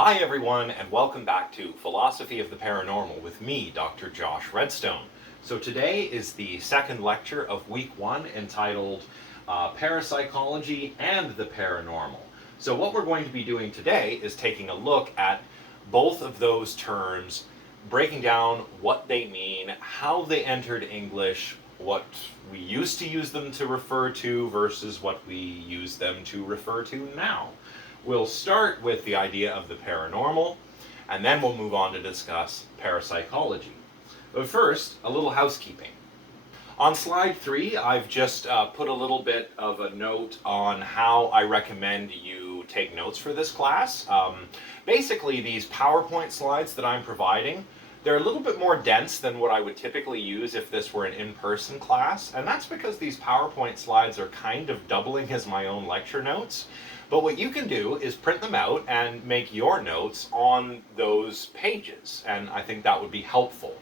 Hi everyone, and welcome back to Philosophy of the Paranormal with me, Dr. Josh Redstone. So today is the second lecture of week 1 entitled Parapsychology and the Paranormal. So what we're going to be doing today is taking a look at both of those terms, breaking down what they mean, how they entered English, what we used to use them to refer to versus what we use them to refer to now. We'll start with the idea of the paranormal, and then we'll move on to discuss parapsychology. But first, a little housekeeping. On slide 3, I've just put a little bit of a note on how I recommend you take notes for this class. Basically, these PowerPoint slides that I'm providing, they're a little bit more dense than what I would typically use if this were an in-person class, and that's because these PowerPoint slides are kind of doubling as my own lecture notes. But what you can do is print them out and make your notes on those pages, and I think that would be helpful.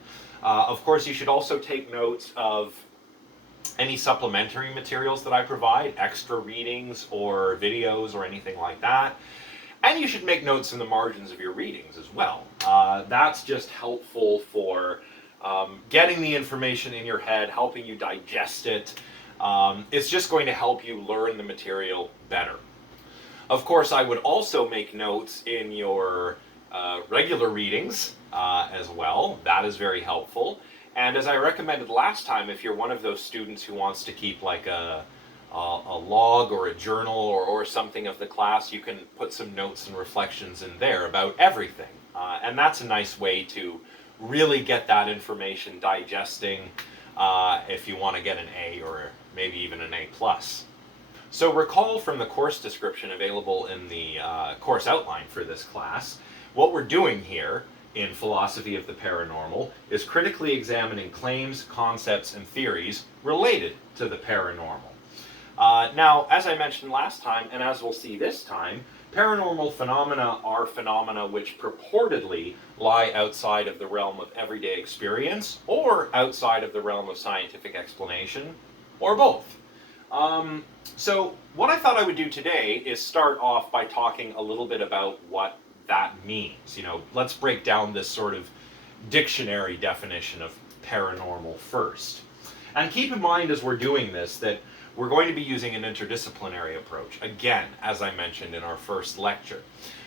Of course, you should also take notes of any supplementary materials that I provide, extra readings or videos or anything like that. And you should make notes in the margins of your readings as well. That's just helpful for getting the information in your head, helping you digest it. It's just going to help you learn the material better. Of course, I would also make notes in your regular readings as well. That is very helpful. And as I recommended last time, if you're one of those students who wants to keep like a log or a journal or something of the class, you can put some notes and reflections in there about everything. And that's a nice way to really get that information digesting if you want to get an A or maybe even an A+. So recall from the course description available in the course outline for this class, what we're doing here in Philosophy of the Paranormal is critically examining claims, concepts, and theories related to the paranormal. Now, as I mentioned last time, and as we'll see this time, paranormal phenomena are phenomena which purportedly lie outside of the realm of everyday experience or outside of the realm of scientific explanation, or both. So what I thought I would do today is start off by talking a little bit about what that means. Let's break down this sort of dictionary definition of paranormal first. And keep in mind as we're doing this that we're going to be using an interdisciplinary approach, again, as I mentioned in our first lecture.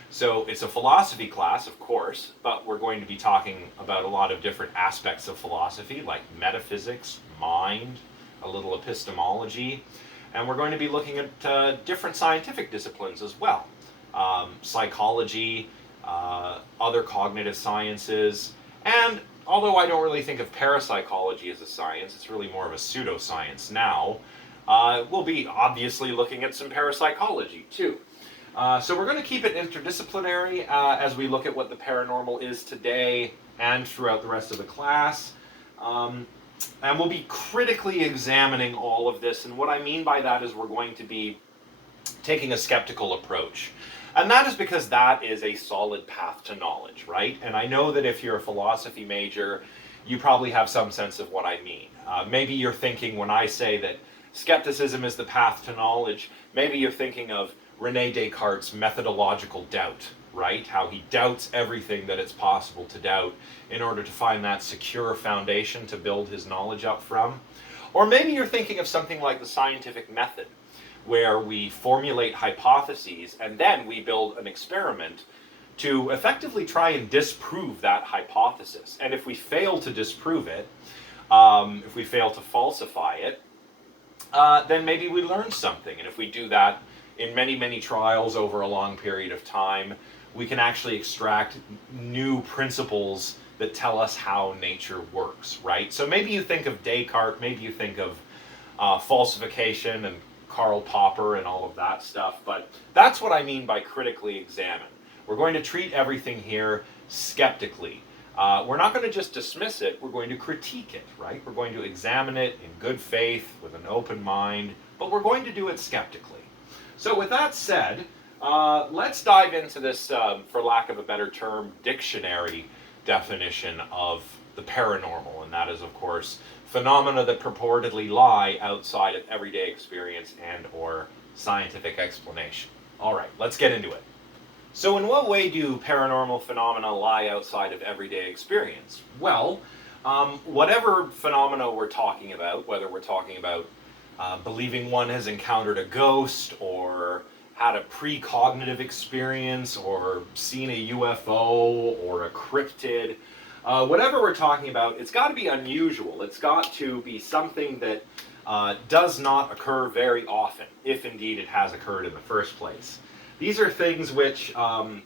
So it's a philosophy class, of course, but we're going to be talking about a lot of different aspects of philosophy, like metaphysics, mind, a little epistemology, and we're going to be looking at different scientific disciplines as well. Psychology, other cognitive sciences, and although I don't really think of parapsychology as a science, it's really more of a pseudoscience now, we'll be obviously looking at some parapsychology too. So we're going to keep it interdisciplinary as we look at what the paranormal is today and throughout the rest of the class. And we'll be critically examining all of this, and what I mean by that is we're going to be taking a skeptical approach. And that is because that is a solid path to knowledge, right? And I know that if you're a philosophy major, you probably have some sense of what I mean. Maybe you're thinking when I say that skepticism is the path to knowledge, maybe you're thinking of René Descartes' methodological doubt, right? How he doubts everything that it's possible to doubt in order to find that secure foundation to build his knowledge up from. Or maybe you're thinking of something like the scientific method, where we formulate hypotheses and then we build an experiment to effectively try and disprove that hypothesis. And if we fail to disprove it, if we fail to falsify it, then maybe we learn something. And if we do that in many, many trials over a long period of time, we can actually extract new principles that tell us how nature works, right? So maybe you think of Descartes, maybe you think of falsification and Karl Popper and all of that stuff, but that's what I mean by critically examine. We're going to treat everything here skeptically. We're not going to just dismiss it, we're going to critique it, right? We're going to examine it in good faith, with an open mind, but we're going to do it skeptically. So with that said, let's dive into this, for lack of a better term, dictionary definition of the paranormal, and that is, of course, phenomena that purportedly lie outside of everyday experience and or scientific explanation. All right, let's get into it. So in what way do paranormal phenomena lie outside of everyday experience? Well, whatever phenomena we're talking about, whether we're talking about believing one has encountered a ghost or had a precognitive experience or seen a UFO or a cryptid, whatever we're talking about, it's got to be unusual. It's got to be something that does not occur very often, if indeed it has occurred in the first place. These are things which, the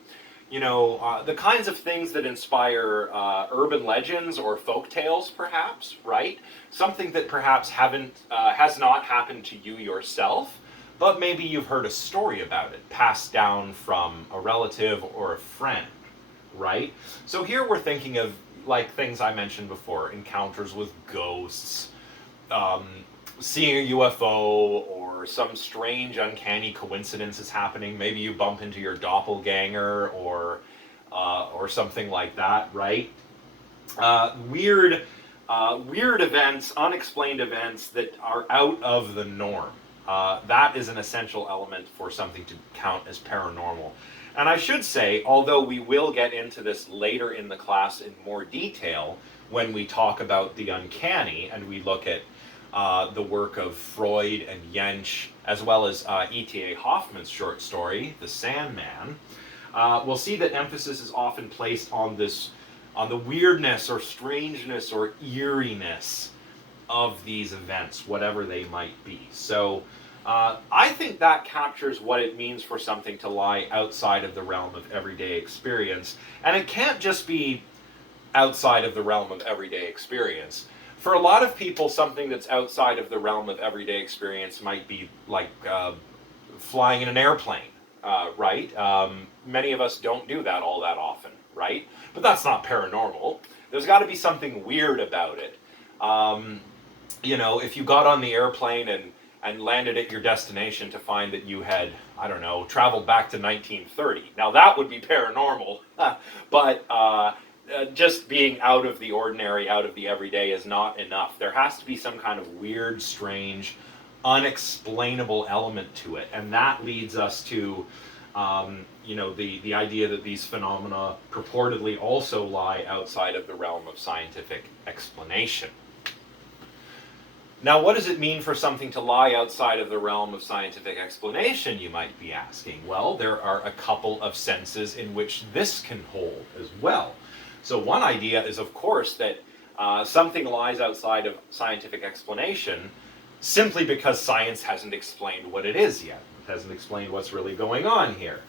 kinds of things that inspire urban legends or folk tales, perhaps, right? Something that perhaps has not happened to you yourself, but maybe you've heard a story about it, passed down from a relative or a friend, right? So here we're thinking of like things I mentioned before, encounters with ghosts, um, seeing a UFO, or some strange, uncanny coincidence is happening. Maybe you bump into your doppelganger, or something like that, right? Weird events, unexplained events that are out of the norm. That is an essential element for something to count as paranormal. And I should say, although we will get into this later in the class in more detail when we talk about the uncanny and we look at the work of Freud and Jentsch, as well as E.T.A. Hoffman's short story, The Sandman, we'll see that emphasis is often placed on the weirdness or strangeness or eeriness of these events, whatever they might be. So I think that captures what it means for something to lie outside of the realm of everyday experience. And it can't just be outside of the realm of everyday experience. For a lot of people, something that's outside of the realm of everyday experience might be like flying in an airplane, right? Many of us don't do that all that often, right? But that's not paranormal. There's got to be something weird about it. If you got on the airplane and landed at your destination to find that you had, I don't know, traveled back to 1930. Now that would be paranormal, but just being out of the ordinary, out of the everyday is not enough. There has to be some kind of weird, strange, unexplainable element to it. And that leads us to, the idea that these phenomena purportedly also lie outside of the realm of scientific explanation. Now, what does it mean for something to lie outside of the realm of scientific explanation, you might be asking? Well, there are a couple of senses in which this can hold as well. So one idea is, of course, that something lies outside of scientific explanation simply because science hasn't explained what it is yet. It hasn't explained what's really going on here.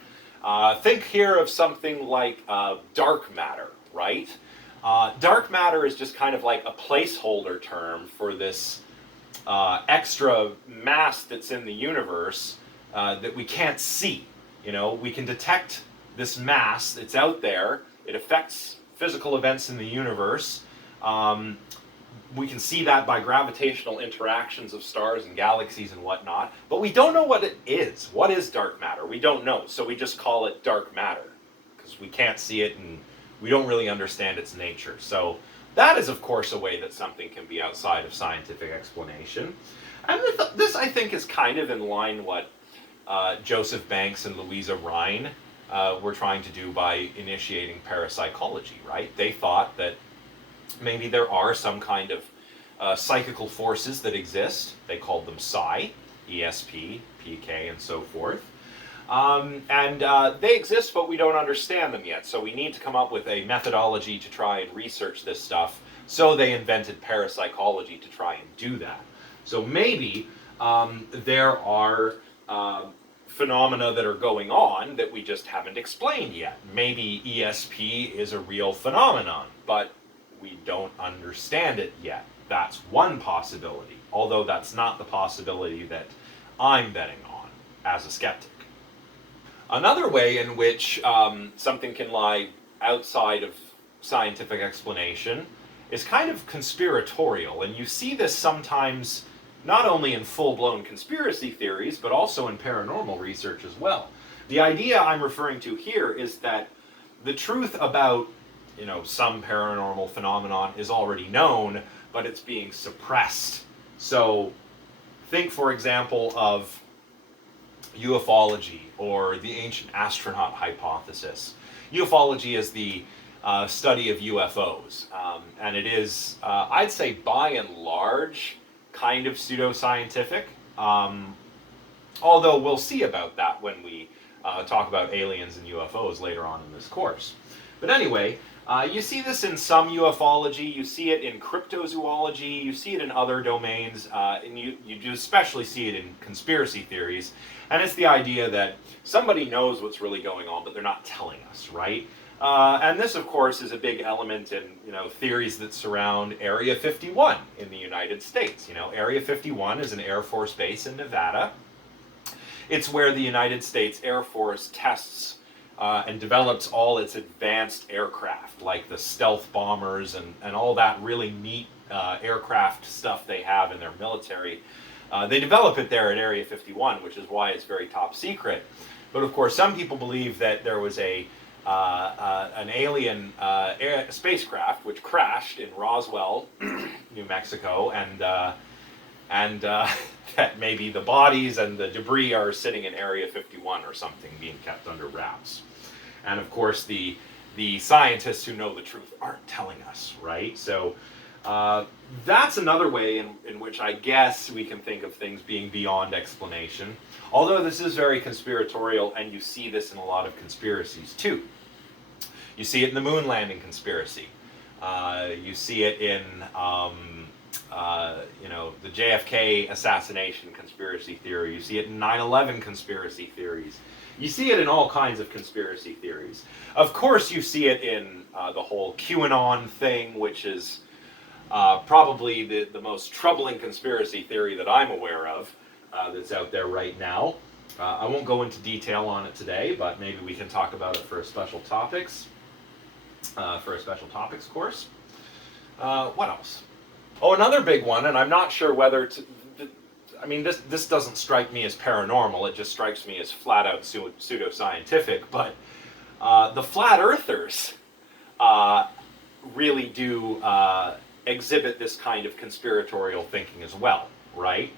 Think here of something like dark matter, right? Dark matter is just kind of like a placeholder term for this extra mass that's in the universe that we can't see. We can detect this mass, it's out there, it affects physical events in the universe. We can see that by gravitational interactions of stars and galaxies and whatnot, but we don't know what it is. What is dark matter? We don't know, so we just call it dark matter because we can't see it and we don't really understand its nature. So that is, of course, a way that something can be outside of scientific explanation. And this, I think, is kind of in line what Joseph Banks and Louisa Rhine were trying to do by initiating parapsychology, right? They thought that maybe there are some kind of psychical forces that exist. They called them psi, ESP, PK, and so forth. They exist, but we don't understand them yet. So we need to come up with a methodology to try and research this stuff. So they invented parapsychology to try and do that. So maybe there are phenomena that are going on that we just haven't explained yet. Maybe ESP is a real phenomenon, but we don't understand it yet. That's one possibility, although that's not the possibility that I'm betting on as a skeptic. Another way in which something can lie outside of scientific explanation is kind of conspiratorial, and you see this sometimes not only in full-blown conspiracy theories, but also in paranormal research as well. The idea I'm referring to here is that the truth about, some paranormal phenomenon is already known, but it's being suppressed. So think, for example, of ufology or the ancient astronaut hypothesis. Ufology is the study of UFOs, and it is, I'd say, by and large, kind of pseudoscientific. Although we'll see about that when we talk about aliens and UFOs later on in this course. But anyway, you see this in some ufology, you see it in cryptozoology, you see it in other domains, and you do especially see it in conspiracy theories. And it's the idea that somebody knows what's really going on, but they're not telling us, right? And this, of course, is a big element in theories that surround Area 51 in the United States. Area 51 is an Air Force base in Nevada. It's where the United States Air Force tests and develops all its advanced aircraft, like the stealth bombers and all that really neat aircraft stuff they have in their military. They develop it there at Area 51, which is why it's very top secret. But of course, some people believe that there was an alien spacecraft which crashed in Roswell, New Mexico, and that maybe the bodies and the debris are sitting in Area 51 or something, being kept under wraps. And of course, the scientists who know the truth aren't telling us, right? So that's another way in which I guess we can think of things being beyond explanation. Although this is very conspiratorial, and you see this in a lot of conspiracies too. You see it in the moon landing conspiracy. You see it in the JFK assassination conspiracy theory. You see it in 9/11 conspiracy theories. You see it in all kinds of conspiracy theories. Of course, you see it in the whole QAnon thing, which is probably the most troubling conspiracy theory that I'm aware of that's out there right now. I won't go into detail on it today, but maybe we can talk about it for a special topics course. What else? Oh, another big one, and I'm not sure whether to... this doesn't strike me as paranormal, it just strikes me as flat-out pseudoscientific, but the flat earthers really do exhibit this kind of conspiratorial thinking as well, right?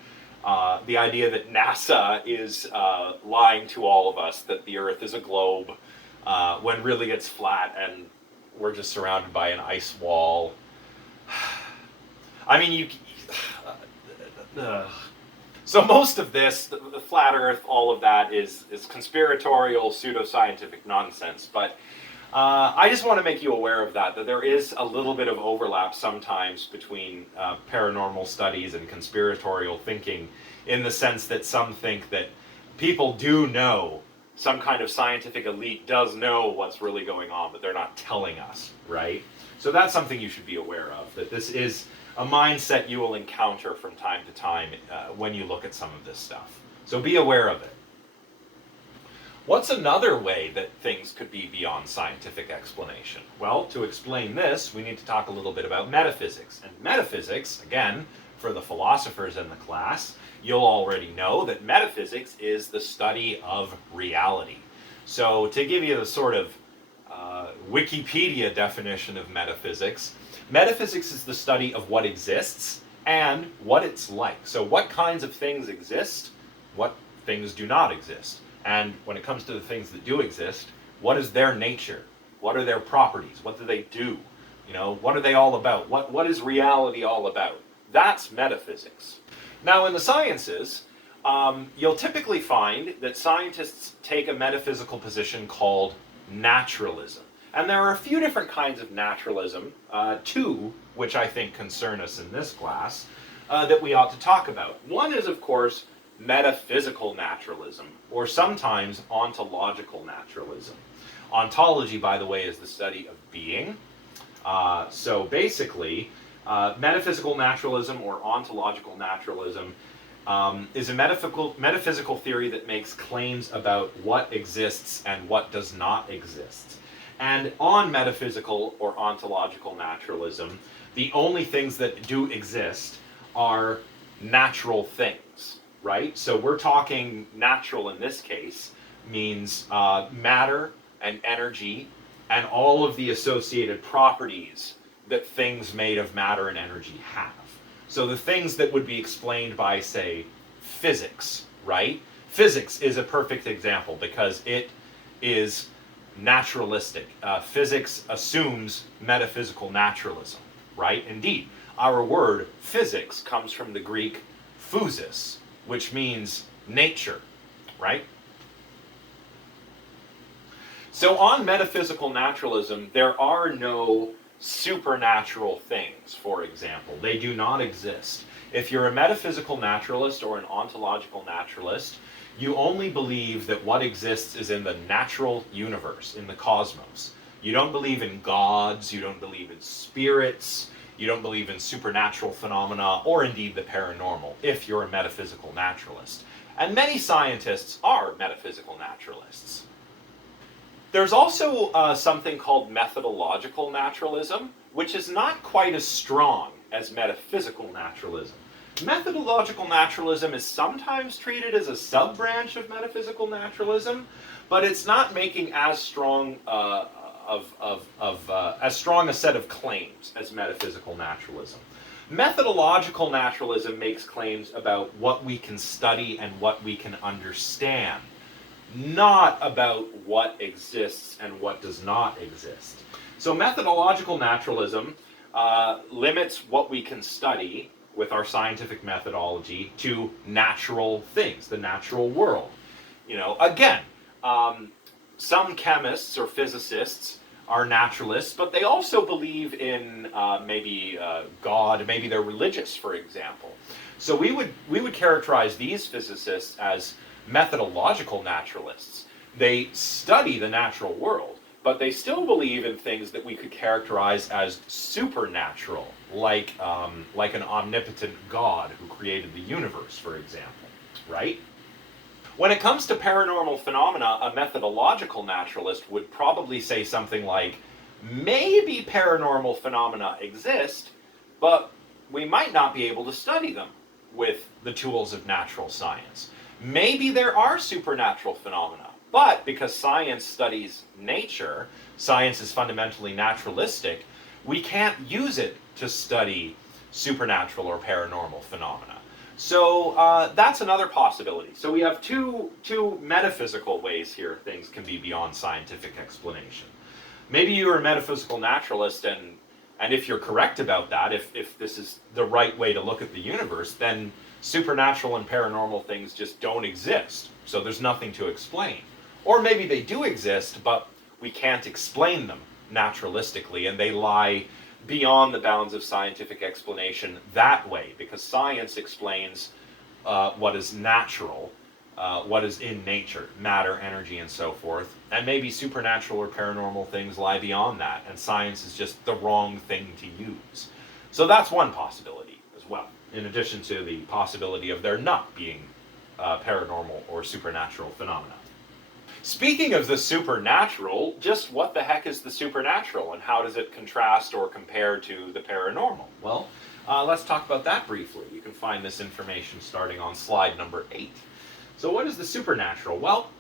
The idea that NASA is lying to all of us, that the Earth is a globe, when really it's flat and we're just surrounded by an ice wall. So most of this, the flat Earth, all of that is conspiratorial, pseudoscientific nonsense. But I just want to make you aware of that there is a little bit of overlap sometimes between paranormal studies and conspiratorial thinking, in the sense that some think that people do know, some kind of scientific elite does know what's really going on, but they're not telling us, right? So that's something you should be aware of, that this is a mindset you will encounter from time to time when you look at some of this stuff. So be aware of it. What's another way that things could be beyond scientific explanation? Well, to explain this, we need to talk a little bit about metaphysics. And metaphysics, again, for the philosophers in the class, you'll already know that metaphysics is the study of reality. So to give you the sort of Wikipedia definition of metaphysics, metaphysics is the study of what exists and what it's like. So what kinds of things exist, what things do not exist. And when it comes to the things that do exist, what is their nature? What are their properties? What do they do? What are they all about? What is reality all about? That's metaphysics. Now in the sciences, you'll typically find that scientists take a metaphysical position called naturalism. And there are a few different kinds of naturalism, two, which I think concern us in this class, that we ought to talk about. One is, of course, metaphysical naturalism, or sometimes ontological naturalism. Ontology, by the way, is the study of being. So basically, metaphysical naturalism or ontological naturalism is a metaphysical theory that makes claims about what exists and what does not exist. And on metaphysical or ontological naturalism, the only things that do exist are natural things, right? So we're talking natural in this case means matter and energy and all of the associated properties that things made of matter and energy have. So the things that would be explained by, say, physics, right? Physics is a perfect example because it is naturalistic. Physics assumes metaphysical naturalism, right? Indeed, our word physics comes from the Greek physis, which means nature, right? So on metaphysical naturalism, there are no supernatural things, for example. They do not exist. If you're a metaphysical naturalist or an ontological naturalist, you only believe that what exists is in the natural universe, in the cosmos. You don't believe in gods, you don't believe in spirits, you don't believe in supernatural phenomena, or indeed the paranormal, if you're a metaphysical naturalist. And many scientists are metaphysical naturalists. There's also something called methodological naturalism, which is not quite as strong as metaphysical naturalism. Methodological naturalism is sometimes treated as a sub-branch of metaphysical naturalism, but it's not making as strong as strong a set of claims as metaphysical naturalism. Methodological naturalism makes claims about what we can study and what we can understand, not about what exists and what does not exist. So methodological naturalism limits what we can study with our scientific methodology to natural things, the natural world. You know, again, some chemists or physicists are naturalists, but they also believe in maybe God, maybe they're religious, for example. So we would characterize these physicists as methodological naturalists. They study the natural world, but they still believe in things that we could characterize as supernatural, like an omnipotent God who created the universe, for example, right? When it comes to paranormal phenomena, a methodological naturalist would probably say something like, maybe paranormal phenomena exist, but we might not be able to study them with the tools of natural science. Maybe there are supernatural phenomena, but because science studies nature, science is fundamentally naturalistic, we can't use it to study supernatural or paranormal phenomena. So that's another possibility. So we have two metaphysical ways here things can be beyond scientific explanation. Maybe you're a metaphysical naturalist, and if you're correct about that, if this is the right way to look at the universe, then supernatural and paranormal things just don't exist. So there's nothing to explain. Or maybe they do exist, but we can't explain them naturalistically, and they lie beyond the bounds of scientific explanation that way, because science explains what is natural, what is in nature, matter, energy, and so forth, and maybe supernatural or paranormal things lie beyond that, and science is just the wrong thing to use. So that's one possibility as well, in addition to the possibility of there not being paranormal or supernatural phenomena. Speaking of the supernatural, just what the heck is the supernatural, and how does it contrast or compare to the paranormal? Well, let's talk about that briefly. You can find this information starting on slide number 8. So what is the supernatural? Well,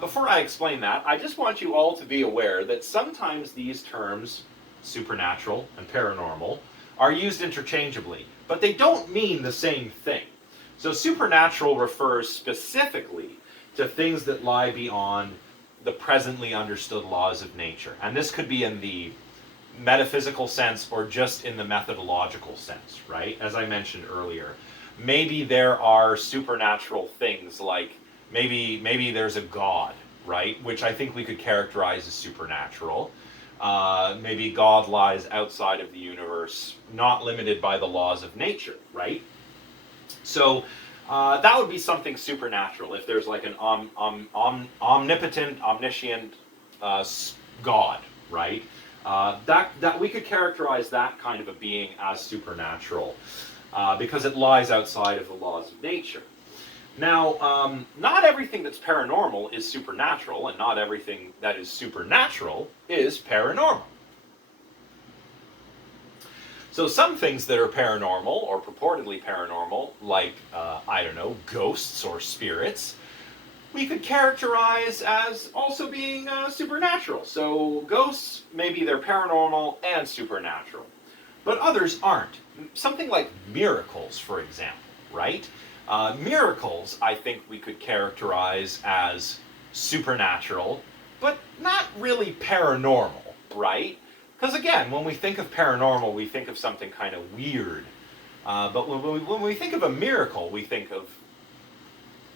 before I explain that, I just want you all to be aware that sometimes these terms, supernatural and paranormal, are used interchangeably, but they don't mean the same thing. So supernatural refers specifically to things that lie beyond the presently understood laws of nature. And this could be in the metaphysical sense or just in the methodological sense, right? As I mentioned earlier, maybe there are supernatural things, like maybe there's a God, right? Which I think we could characterize as supernatural. Maybe God lies outside of the universe, not limited by the laws of nature, right? So that would be something supernatural, if there's like an omnipotent, omniscient God, right? That we could characterize that kind of a being as supernatural because it lies outside of the laws of nature. Now, not everything that's paranormal is supernatural, and not everything that is supernatural is paranormal. So some things that are paranormal, or purportedly paranormal, like, I don't know, ghosts or spirits, we could characterize as also being supernatural. So ghosts, maybe they're paranormal and supernatural. But others aren't. Something like miracles, for example, right? Miracles, I think we could characterize as supernatural, but not really paranormal, right? Because again, when we think of paranormal, we think of something kind of weird. But when we think of a miracle, we think of,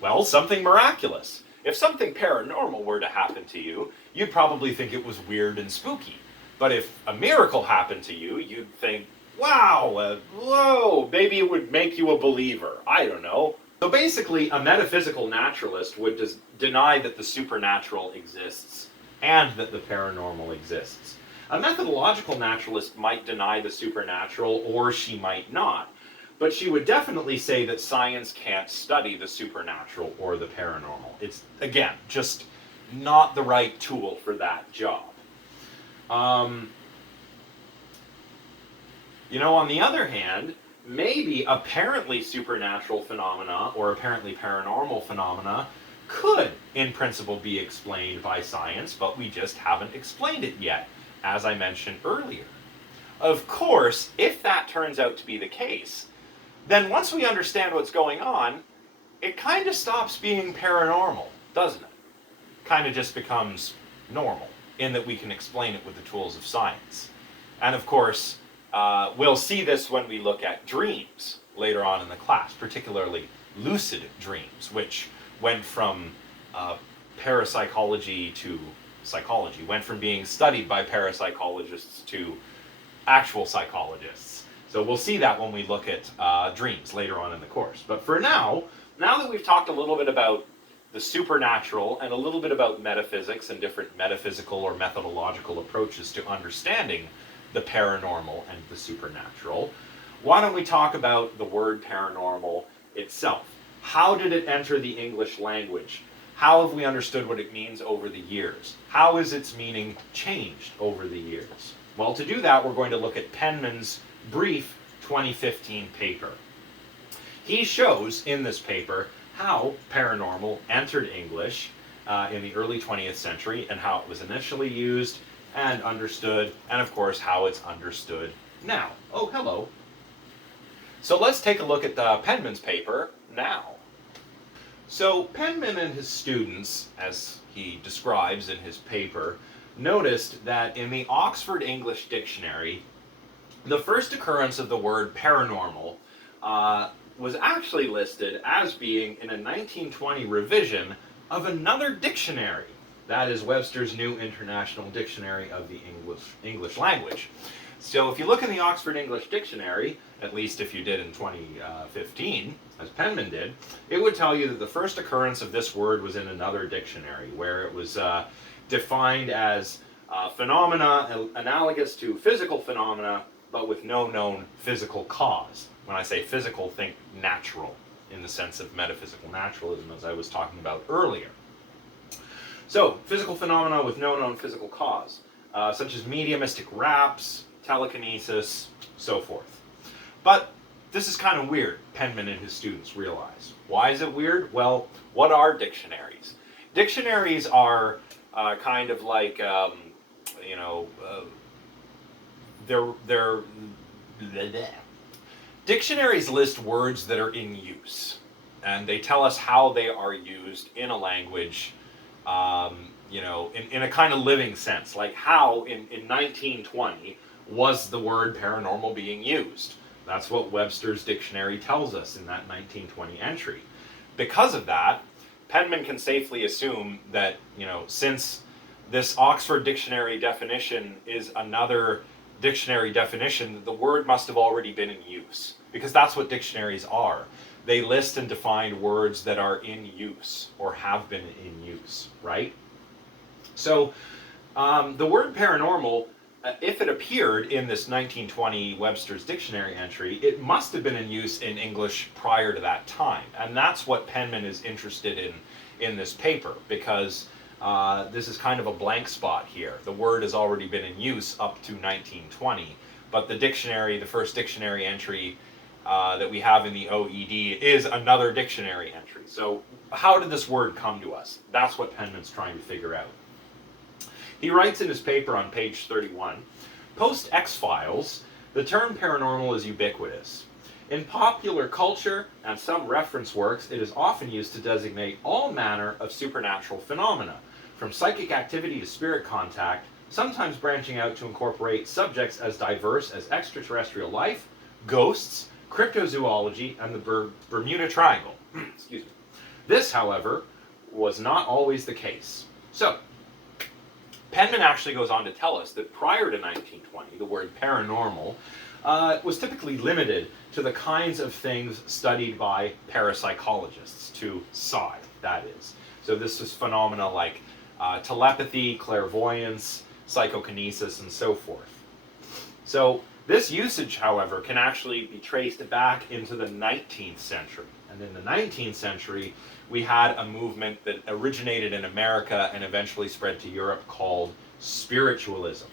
well, something miraculous. If something paranormal were to happen to you, you'd probably think it was weird and spooky. But if a miracle happened to you, you'd think, wow, whoa, maybe it would make you a believer. I don't know. So basically, a metaphysical naturalist would deny that the supernatural exists and that the paranormal exists. A methodological naturalist might deny the supernatural, or she might not. But she would definitely say that science can't study the supernatural or the paranormal. It's, again, just not the right tool for that job. On the other hand, maybe apparently supernatural phenomena or apparently paranormal phenomena could, in principle, be explained by science, but we just haven't explained it yet, as I mentioned earlier. Of course, if that turns out to be the case, then once we understand what's going on, it kind of stops being paranormal, doesn't it? Kind of just becomes normal, in that we can explain it with the tools of science. And of course, we'll see this when we look at dreams later on in the class, particularly lucid dreams, which went from parapsychology to psychology, went from being studied by parapsychologists to actual psychologists. So we'll see that when we look at dreams later on in the course. But for now that we've talked a little bit about the supernatural and a little bit about metaphysics and different metaphysical or methodological approaches to understanding the paranormal and the supernatural, why don't we talk about the word paranormal itself? How did it enter the English language? How have we understood what it means over the years? How has its meaning changed over the years? Well, to do that, we're going to look at Penman's brief 2015 paper. He shows in this paper how paranormal entered English in the early 20th century and how it was initially used and understood, and of course how it's understood now. Oh, hello. So let's take a look at Penman's paper now. So Penman and his students, as he describes in his paper, noticed that in the Oxford English Dictionary, the first occurrence of the word paranormal was actually listed as being in a 1920 revision of another dictionary. That is Webster's New International Dictionary of the English Language. So if you look in the Oxford English Dictionary, at least if you did in 2015, as Penman did, it would tell you that the first occurrence of this word was in another dictionary, where it was defined as phenomena analogous to physical phenomena, but with no known physical cause. When I say physical, think natural, in the sense of metaphysical naturalism, as I was talking about earlier. So, physical phenomena with no known physical cause, such as mediumistic raps, telekinesis, so forth. But this is kind of weird, Penman and his students realize. Why is it weird? Well, what are dictionaries? Dictionaries are kind of like, they're dictionaries list words that are in use, and they tell us how they are used in a language, in a kind of living sense, like how in 1920 was the word paranormal being used. That's what Webster's dictionary tells us in that 1920 entry. Because of that, Penman can safely assume that, since this Oxford dictionary definition is another dictionary definition, the word must have already been in use, because that's what dictionaries are. They list and define words that are in use or have been in use, right? So the word paranormal, if it appeared in this 1920 Webster's dictionary entry, it must have been in use in English prior to that time. And that's what Penman is interested in this paper, because this is kind of a blank spot here. The word has already been in use up to 1920, but the first dictionary entry that we have in the OED is another dictionary entry. So how did this word come to us? That's what Penman's trying to figure out. He writes in his paper on page 31, post X-Files, the term paranormal is ubiquitous. In popular culture and some reference works, it is often used to designate all manner of supernatural phenomena, from psychic activity to spirit contact, sometimes branching out to incorporate subjects as diverse as extraterrestrial life, ghosts, cryptozoology, and the Bermuda Triangle. Excuse me. This, however, was not always the case. So, Penman actually goes on to tell us that prior to 1920, the word paranormal was typically limited to the kinds of things studied by parapsychologists, to psi, that is. So this is phenomena like telepathy, clairvoyance, psychokinesis, and so forth. So this usage, however, can actually be traced back into the 19th century. And in the 19th century, we had a movement that originated in America and eventually spread to Europe called spiritualism.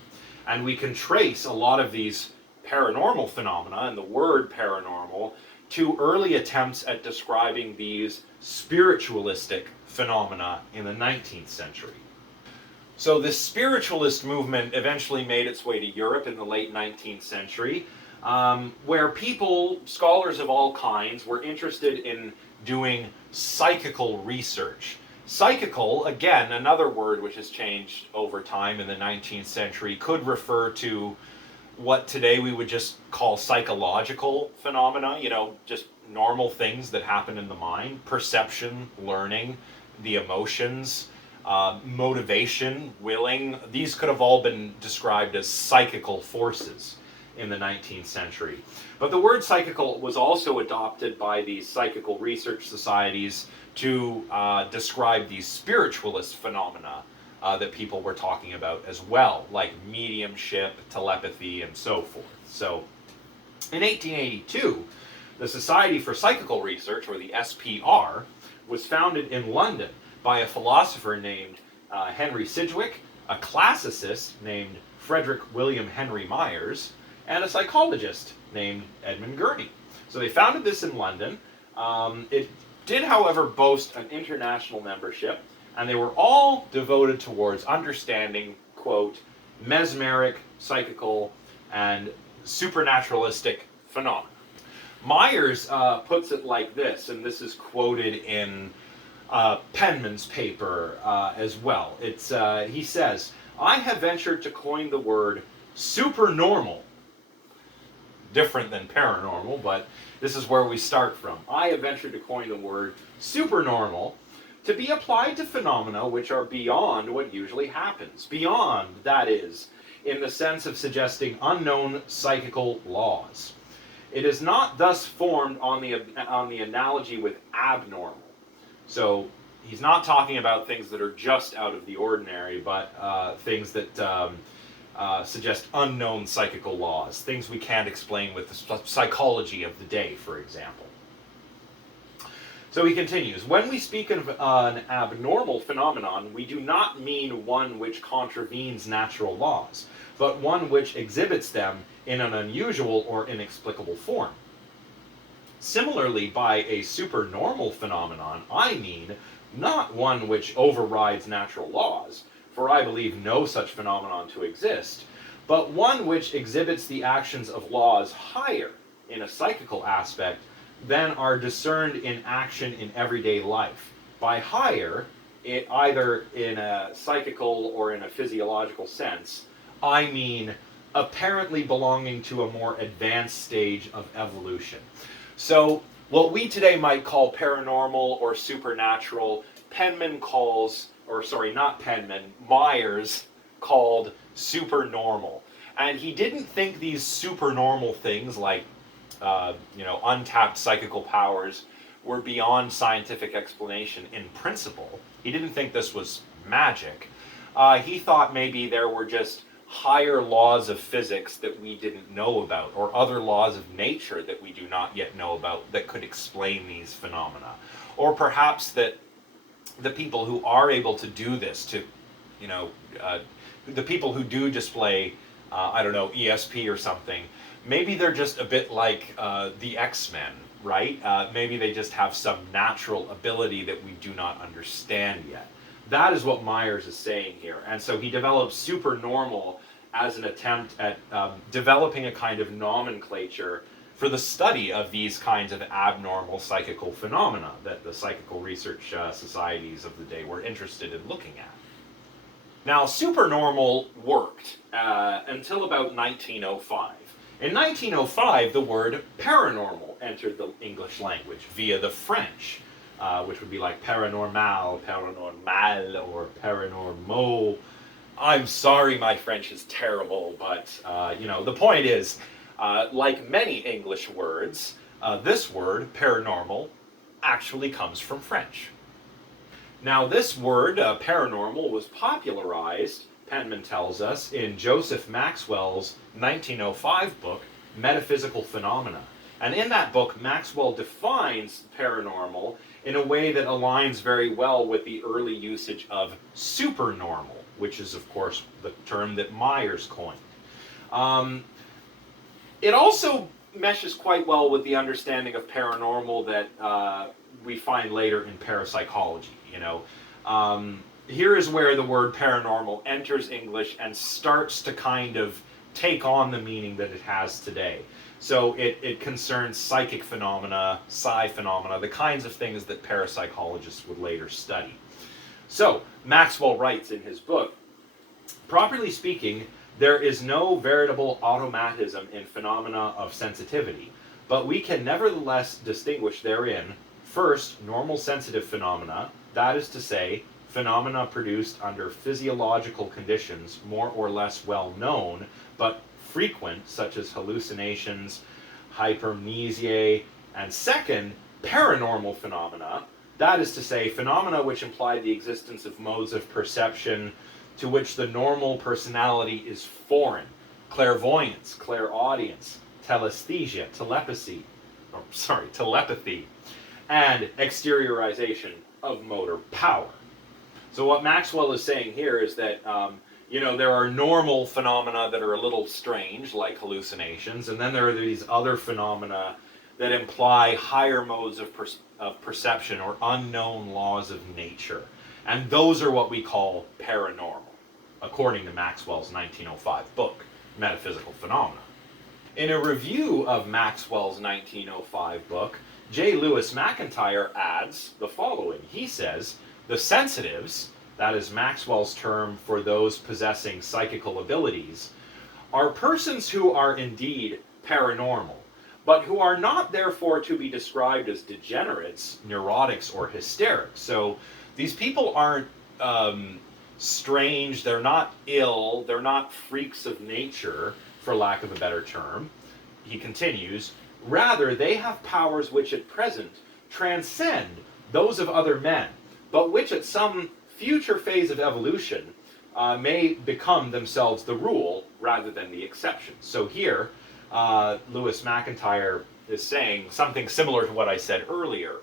And we can trace a lot of these paranormal phenomena and the word paranormal to early attempts at describing these spiritualistic phenomena in the 19th century. So this spiritualist movement eventually made its way to Europe in the late 19th century, where people, scholars of all kinds, were interested in doing psychical research. Psychical, again, another word which has changed over time in the 19th century, could refer to what today we would just call psychological phenomena, just normal things that happen in the mind, perception, learning, the emotions, motivation, willing. These could have all been described as psychical forces in the 19th century. But the word psychical was also adopted by these psychical research societies to describe these spiritualist phenomena that people were talking about as well, like mediumship, telepathy, and so forth. So, in 1882, the Society for Psychical Research, or the SPR, was founded in London by a philosopher named Henry Sidgwick, a classicist named Frederick William Henry Myers, and a psychologist named Edmund Gurney. So they founded this in London. It did, however, boast an international membership, and they were all devoted towards understanding, quote, mesmeric, psychical, and supernaturalistic phenomena. Myers puts it like this, and this is quoted in Penman's paper as well. He says, "I have ventured to coin the word supernormal," different than paranormal, but this is where we start from. "I have ventured to coin the word supernormal to be applied to phenomena which are beyond what usually happens. Beyond, that is, in the sense of suggesting unknown psychical laws. It is not thus formed on the analogy with abnormal." So he's not talking about things that are just out of the ordinary, but things that suggest unknown psychical laws, things we can't explain with the psychology of the day, for example. So he continues, "When we speak of an abnormal phenomenon, we do not mean one which contravenes natural laws, but one which exhibits them in an unusual or inexplicable form. Similarly, by a supernormal phenomenon, I mean not one which overrides natural laws, for I believe no such phenomenon to exist, but one which exhibits the actions of laws higher in a psychical aspect than are discerned in action in everyday life. By higher, either in a psychical or in a physiological sense, I mean apparently belonging to a more advanced stage of evolution." So what we today might call paranormal or supernatural, Penman calls, or sorry, not Penman, Myers called supernormal. And he didn't think these supernormal things like untapped psychical powers were beyond scientific explanation in principle. He didn't think this was magic. He thought maybe there were just higher laws of physics that we didn't know about, or other laws of nature that we do not yet know about that could explain these phenomena. Or perhaps that the people who are able to do this, the people who do display, ESP or something, maybe they're just a bit like the X-Men, right? Maybe they just have some natural ability that we do not understand yet. That is what Myers is saying here. And so he develops supernormal as an attempt at developing a kind of nomenclature for the study of these kinds of abnormal psychical phenomena that the psychical research societies of the day were interested in looking at. Now, supernormal worked until about 1905. In 1905, the word paranormal entered the English language via the French, which would be like paranormal, paranormal, or paranormal. I'm sorry, my French is terrible, but the point is, like many English words, this word, paranormal, actually comes from French. Now, this word, paranormal, was popularized, Penman tells us, in Joseph Maxwell's 1905 book, Metaphysical Phenomena. And in that book, Maxwell defines paranormal in a way that aligns very well with the early usage of supernormal, which is, of course, the term that Myers coined. It also meshes quite well with the understanding of paranormal that we find later in parapsychology. Here is where the word paranormal enters English and starts to kind of take on the meaning that it has today. So it concerns psychic phenomena, psi phenomena, the kinds of things that parapsychologists would later study. So, Maxwell writes in his book, properly speaking, there is no veritable automatism in phenomena of sensitivity, but we can nevertheless distinguish therein, first, normal sensitive phenomena, that is to say, phenomena produced under physiological conditions more or less well known, but frequent, such as hallucinations, hypermnesia, and second, paranormal phenomena, that is to say, phenomena which imply the existence of modes of perception to which the normal personality is foreign, clairvoyance, clairaudience, telesthesia, telepathy, and exteriorization of motor power. So what Maxwell is saying here is that there are normal phenomena that are a little strange, like hallucinations, and then there are these other phenomena that imply higher modes of perception or unknown laws of nature. And those are what we call paranormal, according to Maxwell's 1905 book, Metaphysical Phenomena. In a review of Maxwell's 1905 book, J. Lewis McIntyre adds the following. He says, the sensitives, that is Maxwell's term for those possessing psychical abilities, are persons who are indeed paranormal, but who are not therefore to be described as degenerates, neurotics, or hysterics. So these people aren't strange, they're not ill, they're not freaks of nature, for lack of a better term. He continues, rather they have powers which at present transcend those of other men, but which at some future phase of evolution may become themselves the rule rather than the exception. So here, Lewis McIntyre is saying something similar to what I said earlier.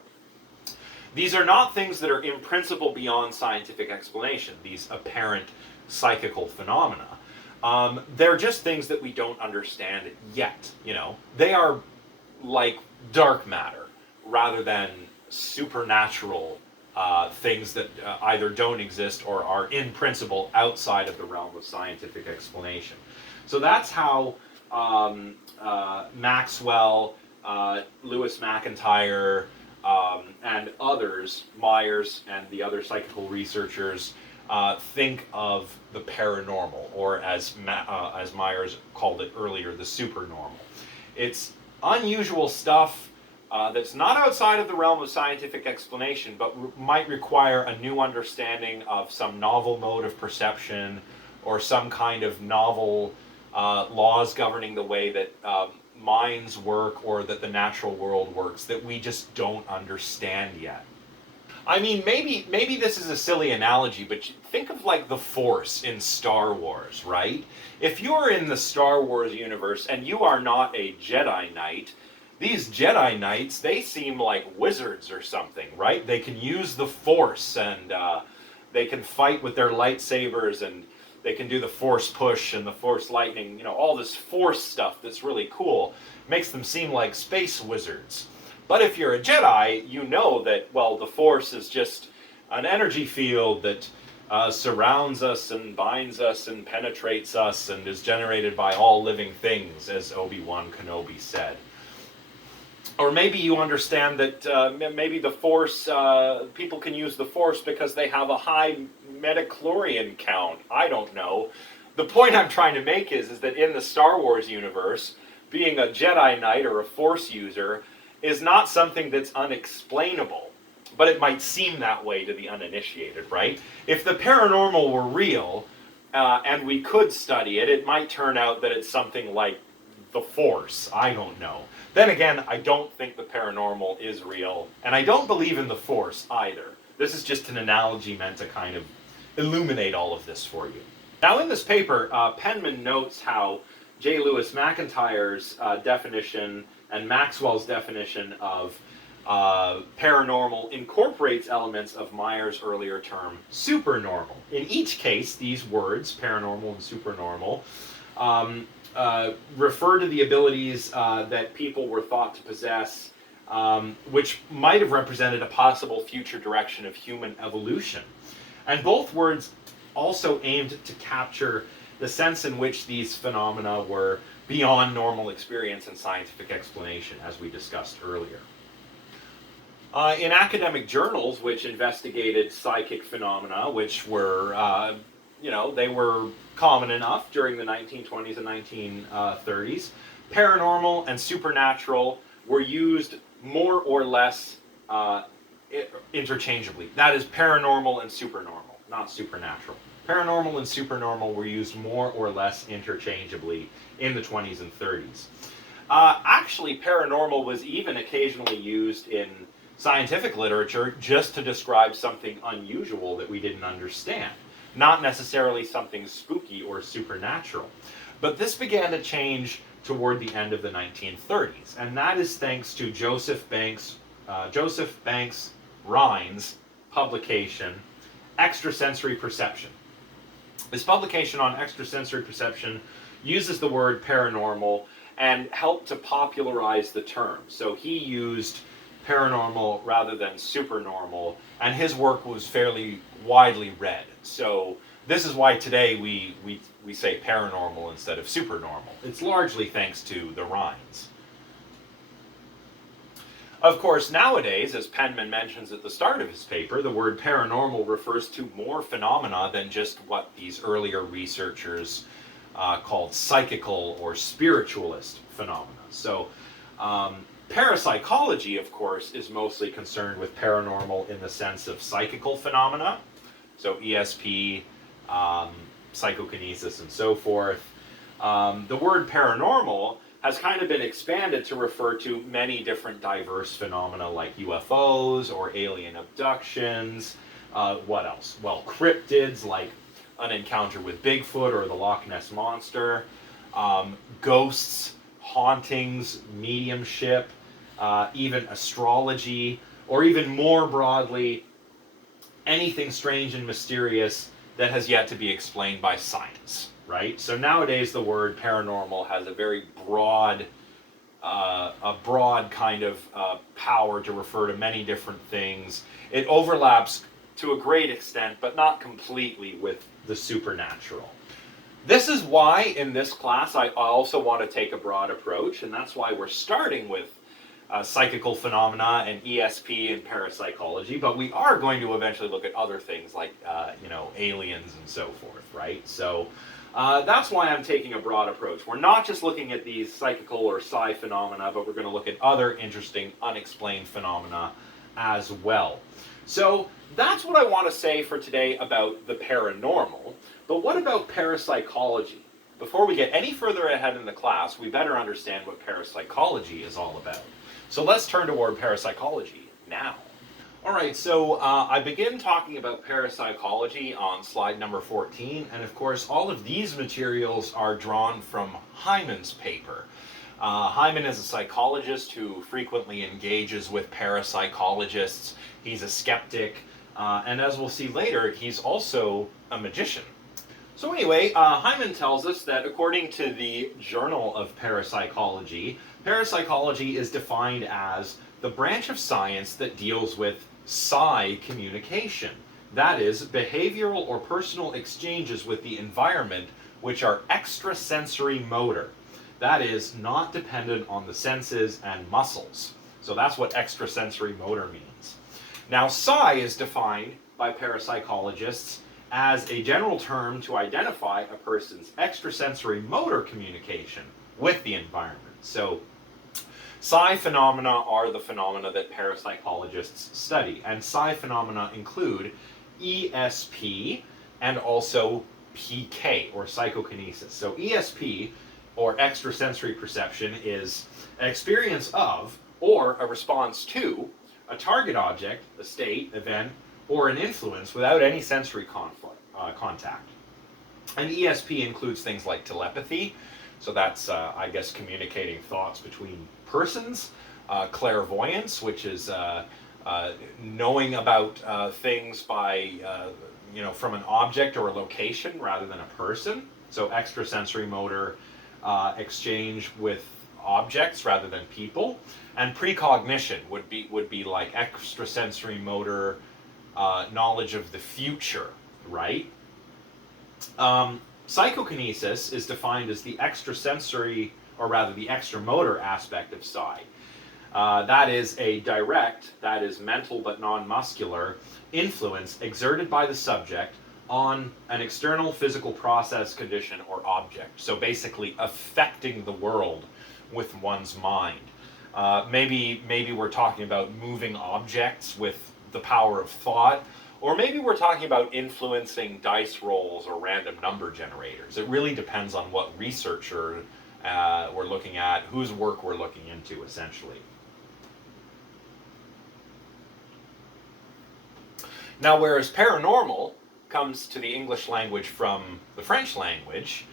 These are not things that are in principle beyond scientific explanation, these apparent psychical phenomena. They're just things that we don't understand yet, They are like dark matter rather than supernatural things that either don't exist or are in principle outside of the realm of scientific explanation. So that's how Maxwell, Lewis McIntyre, and others, Myers and the other psychical researchers, think of the paranormal, or as Myers called it earlier, the supernormal. It's unusual stuff that's not outside of the realm of scientific explanation, but might require a new understanding of some novel mode of perception or some kind of novel laws governing the way that minds work or that the natural world works that we just don't understand yet. I mean, maybe this is a silly analogy, but think of like the Force in Star Wars, right? If you're in the Star Wars universe and you are not a Jedi Knight, these Jedi Knights, they seem like wizards or something, right? They can use the Force and they can fight with their lightsabers and they can do the Force push and the Force lightning, all this Force stuff that's really cool. Makes them seem like space wizards. But if you're a Jedi, you know that, the Force is just an energy field that surrounds us and binds us and penetrates us and is generated by all living things, as Obi-Wan Kenobi said. Or maybe you understand that maybe the Force, people can use the Force because they have a high metachlorian count. I don't know. The point I'm trying to make is that in the Star Wars universe, being a Jedi Knight or a Force user is not something that's unexplainable. But it might seem that way to the uninitiated, right? If the paranormal were real, and we could study it, it might turn out that it's something like the Force. I don't know. Then again, I don't think the paranormal is real, and I don't believe in the Force either. This is just an analogy meant to kind of illuminate all of this for you. Now in this paper, Penman notes how J. Lewis McIntyre's definition and Maxwell's definition of paranormal incorporates elements of Meyer's earlier term, supernormal. In each case, these words, paranormal and supernormal, refer to the abilities that people were thought to possess, which might have represented a possible future direction of human evolution. And both words also aimed to capture the sense in which these phenomena were beyond normal experience and scientific explanation, as we discussed earlier. In academic journals which investigated psychic phenomena, which were, they were common enough during the 1920s and 1930s, paranormal and supernatural were used more or less interchangeably. That is paranormal and supernormal, not supernatural. Paranormal and supernormal were used more or less interchangeably in the 20s and 30s. Actually, paranormal was even occasionally used in scientific literature just to describe something unusual that we didn't understand, not necessarily something spooky or supernatural. But this began to change toward the end of the 1930s, and that is thanks to Joseph Banks Rhine's publication, Extrasensory Perception. This publication on extrasensory perception uses the word paranormal and helped to popularize the term. So he used paranormal rather than supernormal, and his work was fairly widely read. So this is why today we say paranormal instead of supernormal. It's largely thanks to the Rhines. Of course, nowadays, as Penman mentions at the start of his paper, the word paranormal refers to more phenomena than just what these earlier researchers called psychical or spiritualist phenomena. So parapsychology, of course, is mostly concerned with paranormal in the sense of psychical phenomena, so ESP, psychokinesis, and so forth. The word paranormal has kind of been expanded to refer to many different diverse phenomena like UFOs or alien abductions. What else? Well, cryptids like an encounter with Bigfoot or the Loch Ness Monster, ghosts, hauntings, mediumship, even astrology, or even more broadly, anything strange and mysterious that has yet to be explained by science, right? So nowadays the word paranormal has a very broad, kind of power to refer to many different things. It overlaps to a great extent, but not completely, with the supernatural. This is why in this class I also want to take a broad approach, and that's why we're starting with psychical phenomena and ESP and parapsychology, but we are going to eventually look at other things like, aliens and so forth, right? So that's why I'm taking a broad approach. We're not just looking at these psychical or psi phenomena, but we're going to look at other interesting unexplained phenomena as well. So that's what I want to say for today about the paranormal. But what about parapsychology? Before we get any further ahead in the class, we better understand what parapsychology is all about. So let's turn toward parapsychology now. Alright, so I begin talking about parapsychology on slide number 14, and of course all of these materials are drawn from Hyman's paper. Hyman is a psychologist who frequently engages with parapsychologists. He's a skeptic, and as we'll see later, he's also a magician. So anyway, Hyman tells us that according to the Journal of Parapsychology, parapsychology is defined as the branch of science that deals with psi communication. That is, behavioral or personal exchanges with the environment which are extrasensory motor. that is not dependent on the senses and muscles. So that's what extrasensory motor means. Now, psi is defined by parapsychologists as a general term to identify a person's extrasensory motor communication with the environment. So psi phenomena are the phenomena that parapsychologists study, and psi phenomena include ESP and also PK, or psychokinesis. So ESP, or extrasensory perception, is an experience of or a response to a target object, a state, event, or an influence without any sensory contact. And ESP includes things like telepathy, so that's, I guess, communicating thoughts between persons, clairvoyance, which is knowing about things by, from an object or a location rather than a person. So extrasensory motor exchange with objects rather than people. And precognition would be like extrasensory motor knowledge of the future, right? Psychokinesis is defined as the extrasensory, or rather the extramotor aspect of psi. That is a direct, that is mental but non-muscular, influence exerted by the subject on an external physical process, condition, or object. So basically affecting the world with one's mind. Maybe we're talking about moving objects with the power of thought, or maybe we're talking about influencing dice rolls or random number generators. It really depends on what researcher we're looking at, whose work we're looking into, essentially. Now, whereas paranormal comes to the English language from the French language,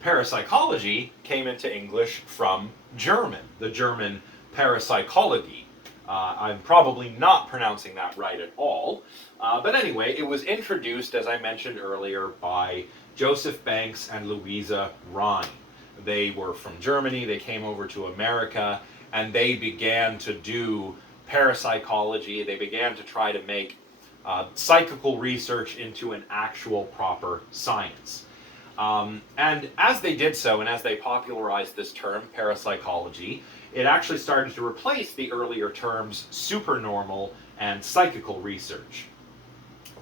parapsychology came into English from German, the German Parapsychology. I'm probably not pronouncing that right at all, but anyway, it was introduced, as I mentioned earlier, by Joseph Banks and Louisa Rhine. They were from Germany, they came over to America, and they began to do parapsychology. They began to try to make psychical research into an actual proper science. And as they did so, and as they popularized this term, parapsychology, it actually started to replace the earlier terms supernormal and psychical research.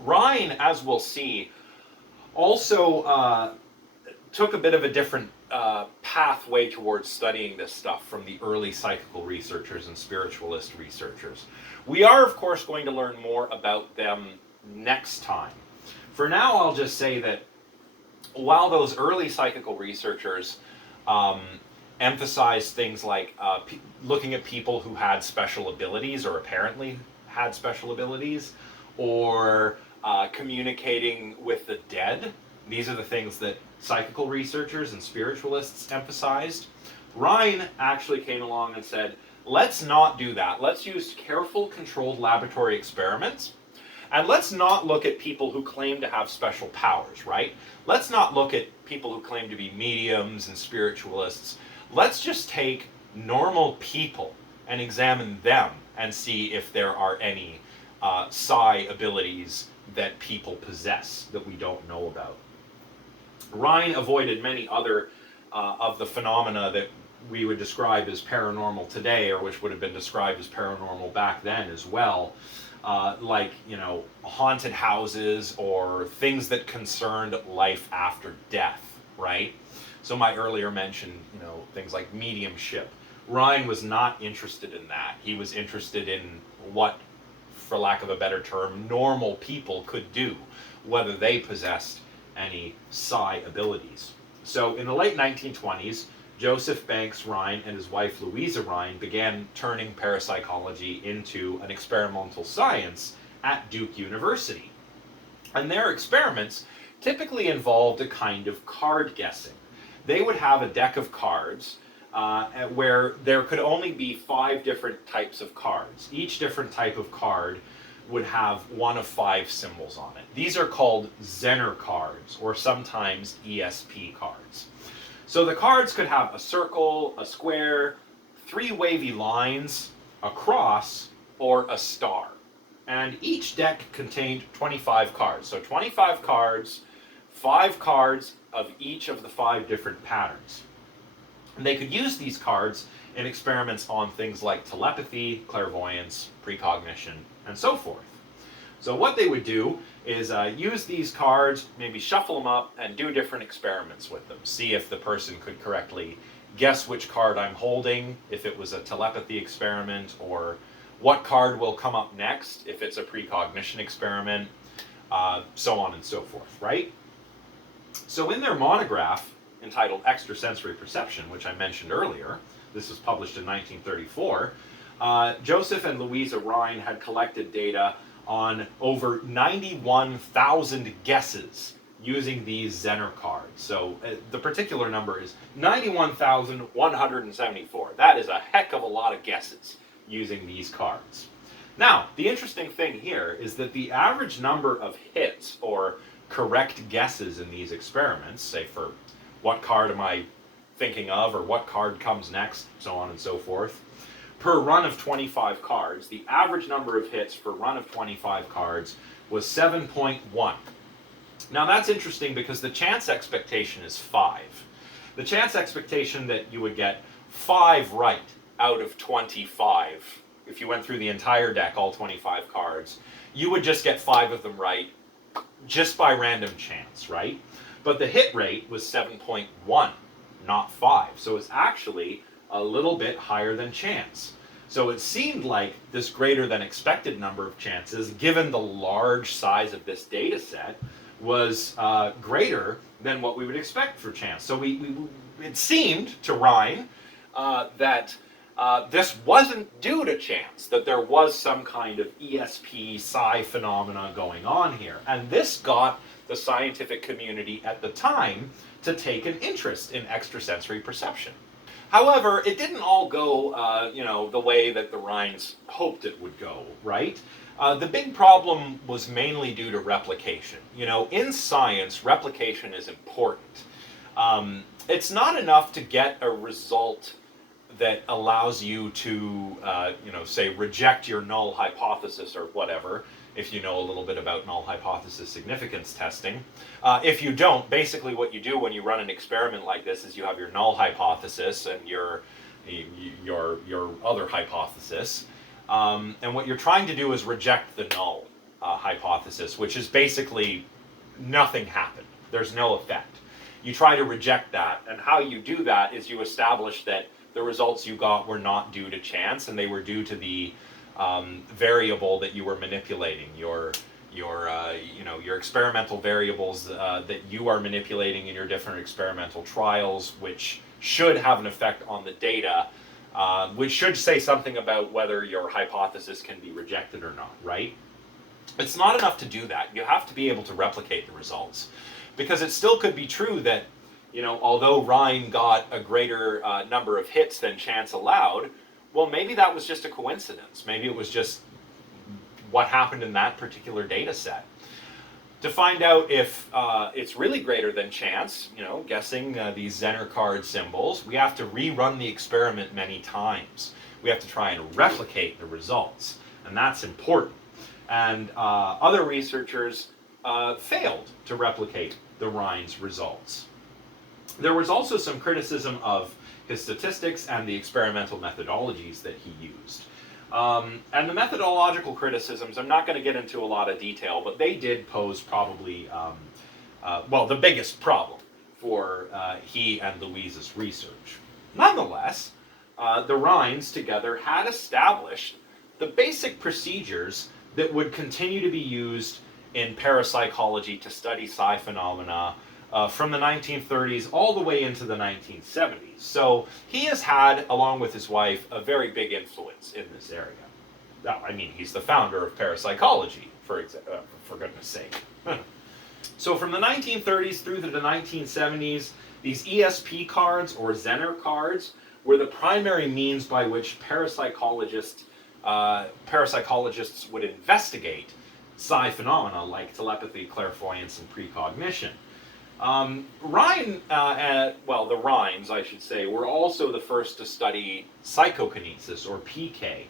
Rhine, as we'll see, also took a bit of a different pathway towards studying this stuff from the early psychical researchers and spiritualist researchers. We are, of course, going to learn more about them next time. For now, I'll just say that while those early psychical researchers emphasized things like looking at people who had special abilities or apparently had special abilities, or communicating with the dead, these are the things that psychical researchers and spiritualists emphasized. Rhine actually came along and said, let's not do that. Let's use careful, controlled laboratory experiments. And let's not look at people who claim to have special powers, right? Let's not look at people who claim to be mediums and spiritualists. Let's just take normal people and examine them and see if there are any psi abilities that people possess that we don't know about. Rhine avoided many other of the phenomena that we would describe as paranormal today, or which would have been described as paranormal back then as well, like, haunted houses or things that concerned life after death, right? So my earlier mention, things like mediumship. Rhine was not interested in that. He was interested in what, for lack of a better term, normal people could do, whether they possessed any psi abilities. So in the late 1920s, Joseph Banks Rhine and his wife Louisa Rhine began turning parapsychology into an experimental science at Duke University. And their experiments typically involved a kind of card guessing. They would have a deck of cards where there could only be 5 different types of cards. Each different type of card would have one of 5 symbols on it. These are called Zener cards, or sometimes ESP cards. So the cards could have a circle, a square, 3 wavy lines, a cross, or a star. And each deck contained 25 cards. So 25 cards, 5 cards of each of the 5 different patterns. And they could use these cards in experiments on things like telepathy, clairvoyance, precognition, and so forth. So what they would do is use these cards, maybe shuffle them up, and do different experiments with them. See if the person could correctly guess which card I'm holding, if it was a telepathy experiment, or what card will come up next if it's a precognition experiment, so on and so forth, right? So in their monograph entitled Extrasensory Perception, which I mentioned earlier, this was published in 1934, Joseph and Louisa Rhine had collected data on over 91,000 guesses using these Zener cards. So the particular number is 91,174. That is a heck of a lot of guesses using these cards. Now, the interesting thing here is that the average number of hits or correct guesses in these experiments, say for what card am I thinking of or what card comes next, so on and so forth, per run of 25 cards, the average number of hits for run of 25 cards was 7.1. Now that's interesting because the chance expectation is 5. The chance expectation that you would get 5 right out of 25, if you went through the entire deck, all 25 cards, you would just get 5 of them right just by random chance, right? But the hit rate was 7.1, not 5. So it's actually a little bit higher than chance. So it seemed like this greater than expected number of chances, given the large size of this data set, was greater than what we would expect for chance. So it seemed to Rhine that this wasn't due to chance, that there was some kind of ESP psi phenomena going on here. And this got the scientific community at the time to take an interest in extrasensory perception. However, it didn't all go, the way that the Rhines hoped it would go, right? The big problem was mainly due to replication. In science, replication is important. It's not enough to get a result that allows you to, say, reject your null hypothesis or whatever, if you know a little bit about null hypothesis significance testing. If you don't, basically what you do when you run an experiment like this is you have your null hypothesis and your other hypothesis. And what you're trying to do is reject the null hypothesis, which is basically nothing happened. There's no effect. You try to reject that, and how you do that is you establish that the results you got were not due to chance, and they were due to the variable that you were manipulating, your experimental variables that you are manipulating in your different experimental trials, which should have an effect on the data, which should say something about whether your hypothesis can be rejected or not, right? It's not enough to do that. You have to be able to replicate the results. Because it still could be true that, although Rhine got a greater number of hits than chance allowed, well, maybe that was just a coincidence. Maybe it was just what happened in that particular data set. To find out if it's really greater than chance, guessing these Zener card symbols, we have to rerun the experiment many times. We have to try and replicate the results, and that's important. And other researchers failed to replicate the Rhine's results. There was also some criticism of his statistics and the experimental methodologies that he used. And the methodological criticisms, I'm not going to get into a lot of detail, but they did pose probably, the biggest problem for he and Louise's research. Nonetheless, the Rhines together had established the basic procedures that would continue to be used in parapsychology to study psi phenomena from the 1930s all the way into the 1970s. So he has had, along with his wife, a very big influence in this area. Now, he's the founder of parapsychology, for goodness sake. So from the 1930s through to the 1970s, these ESP cards, or Zener cards, were the primary means by which parapsychologists would investigate psi phenomena like telepathy, clairvoyance, and precognition. The Rhines, I should say, were also the first to study psychokinesis, or PK.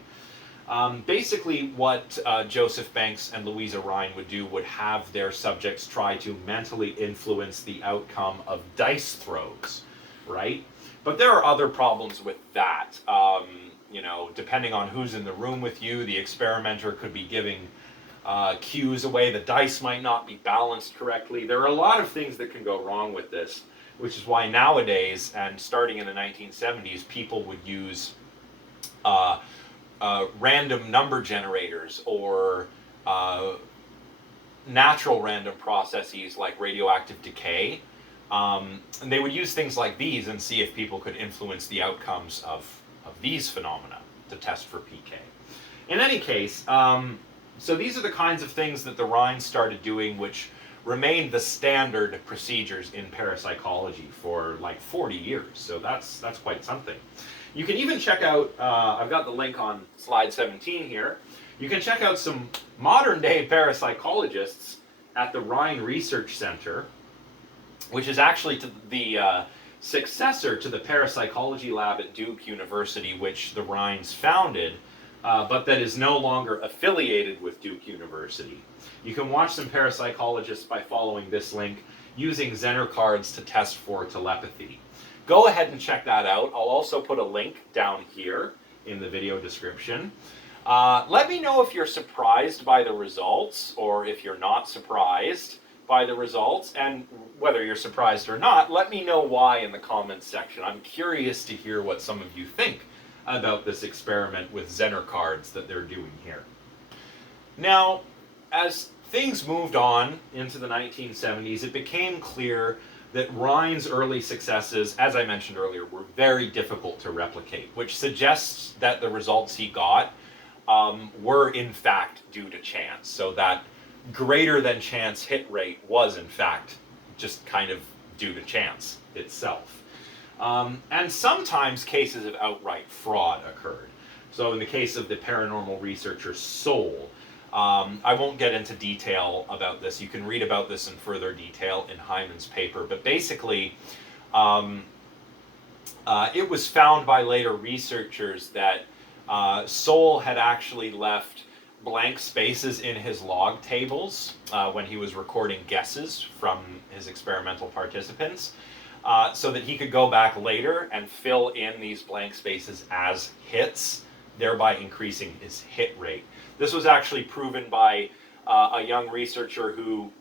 Basically, what Joseph Banks and Louisa Rhine would do would have their subjects try to mentally influence the outcome of dice throws, right? But there are other problems with that. Depending on who's in the room with you, the experimenter could be giving cues away. The dice might not be balanced correctly. There are a lot of things that can go wrong with this, which is why nowadays, and starting in the 1970s, people would use random number generators or natural random processes like radioactive decay. And they would use things like these and see if people could influence the outcomes of these phenomena to test for PK. In any case, so these are the kinds of things that the Rhines started doing, which remained the standard procedures in parapsychology for like 40 years. So that's quite something. You can even check out, I've got the link on slide 17 here, you can check out some modern day parapsychologists at the Rhine Research Center, which is actually the successor to the parapsychology lab at Duke University, which the Rhines founded, but that is no longer affiliated with Duke University. You can watch some parapsychologists by following this link, using Zener cards to test for telepathy. Go ahead and check that out. I'll also put a link down here in the video description. Let me know if you're surprised by the results, or if you're not surprised by the results, and whether you're surprised or not, let me know why in the comments section. I'm curious to hear what some of you think about this experiment with Zener cards that they're doing here. Now, as things moved on into the 1970s, it became clear that Rhine's early successes, as I mentioned earlier, were very difficult to replicate, which suggests that the results he got were in fact due to chance. So that greater than chance hit rate was in fact just kind of due to chance itself. And sometimes cases of outright fraud occurred. So in the case of the paranormal researcher Soul, I won't get into detail about this. You can read about this in further detail in Hyman's paper. But basically, it was found by later researchers that Soul had actually left blank spaces in his log tables when he was recording guesses from his experimental participants, so that he could go back later and fill in these blank spaces as hits, thereby increasing his hit rate. This was actually proven by a young researcher who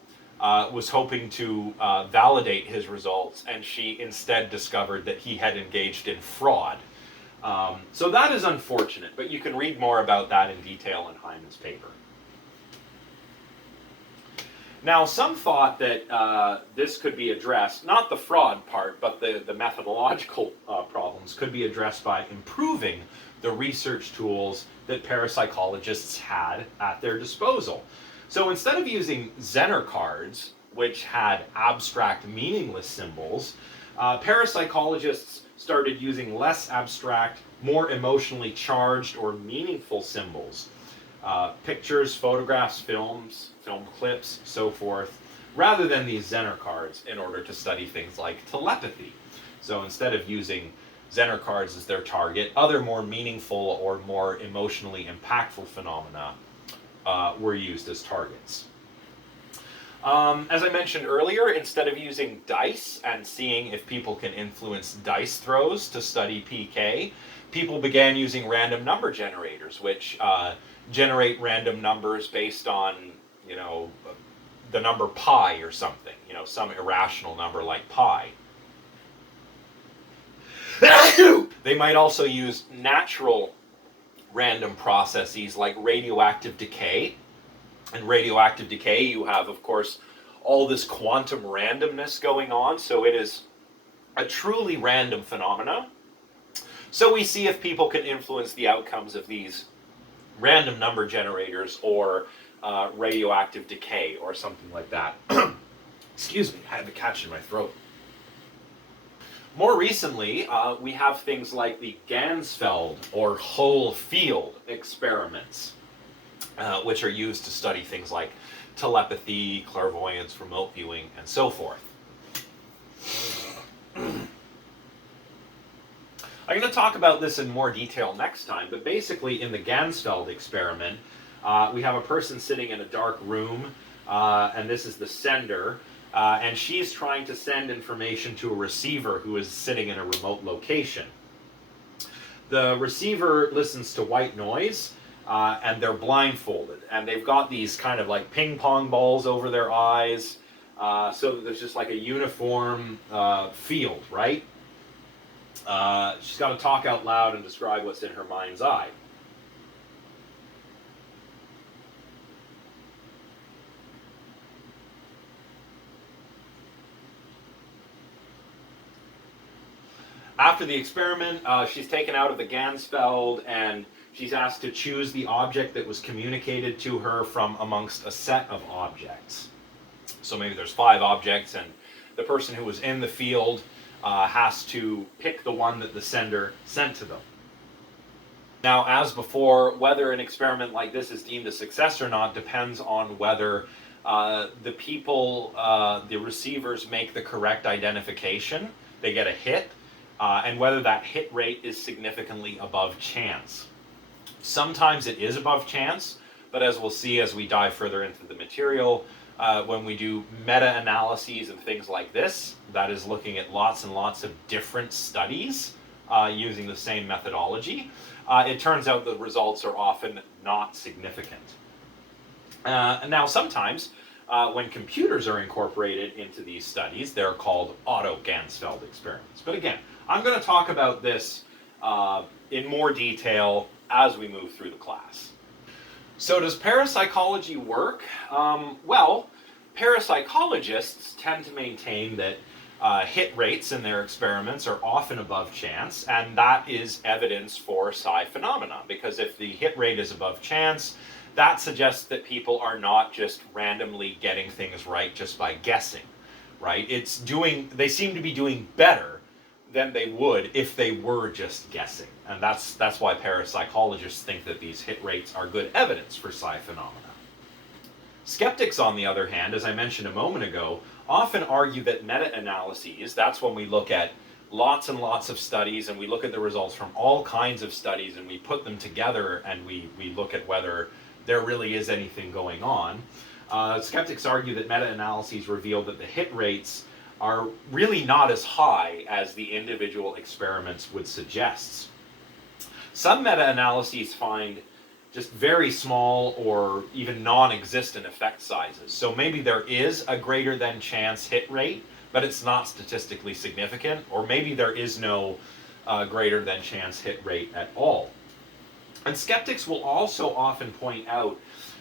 was hoping to validate his results, and she instead discovered that he had engaged in fraud. So that is unfortunate, but you can read more about that in detail in Hyman's paper. Now, some thought that this could be addressed, not the fraud part, but the methodological problems could be addressed by improving the research tools that parapsychologists had at their disposal. So instead of using Zener cards, which had abstract, meaningless symbols, parapsychologists started using less abstract, more emotionally charged or meaningful symbols. Pictures, photographs, films, film clips, so forth, rather than these Zener cards in order to study things like telepathy. So instead of using Zener cards as their target, other more meaningful or more emotionally impactful phenomena were used as targets. As I mentioned earlier, instead of using dice and seeing if people can influence dice throws to study PK, people began using random number generators, which generate random numbers based on, the number pi or something, some irrational number like pi. They might also use natural random processes like radioactive decay. In radioactive decay, you have, of course, all this quantum randomness going on, so it is a truly random phenomena. So we see if people can influence the outcomes of these random number generators or radioactive decay or something like that. Excuse me, I have a catch in my throat. More recently, we have things like the Ganzfeld or whole field experiments, which are used to study things like telepathy, clairvoyance, remote viewing, and so forth. I'm going to talk about this in more detail next time, but basically in the Ganzfeld experiment, we have a person sitting in a dark room, and this is the sender. and she's trying to send information to a receiver who is sitting in a remote location. The receiver listens to white noise, and they're blindfolded, and they've got these kind of like ping pong balls over their eyes, so that there's just like a uniform field, right? She's got to talk out loud and describe what's in her mind's eye. After the experiment, she's taken out of the Ganzfeld and she's asked to choose the object that was communicated to her from amongst a set of objects. So maybe there's 5 objects, and the person who was in the field has to pick the one that the sender sent to them. Now, as before, whether an experiment like this is deemed a success or not depends on whether the people, the receivers, make the correct identification. They get a hit. And whether that hit rate is significantly above chance. Sometimes it is above chance, but as we'll see as we dive further into the material, when we do meta-analyses and things like this, that is looking at lots and lots of different studies using the same methodology, it turns out the results are often not significant. Now sometimes, when computers are incorporated into these studies, they're called auto-Ganzfeld experiments. But again, I'm going to talk about this in more detail as we move through the class. So does parapsychology work? Well, parapsychologists tend to maintain that hit rates in their experiments are often above chance, and that is evidence for psi phenomena, because if the hit rate is above chance, that suggests that people are not just randomly getting things right just by guessing, right? They seem to be doing better than they would if they were just guessing. And that's why parapsychologists think that these hit rates are good evidence for psi phenomena. Skeptics, on the other hand, as I mentioned a moment ago, often argue that meta-analyses, that's when we look at lots and lots of studies and we look at the results from all kinds of studies and we put them together and we look at whether there really is anything going on. Skeptics argue that meta-analyses reveal that the hit rates are really not as high as the individual experiments would suggest. Some meta-analyses find just very small or even non-existent effect sizes. So maybe there is a greater than chance hit rate, but it's not statistically significant, or maybe there is no greater than chance hit rate at all. And skeptics will also often point out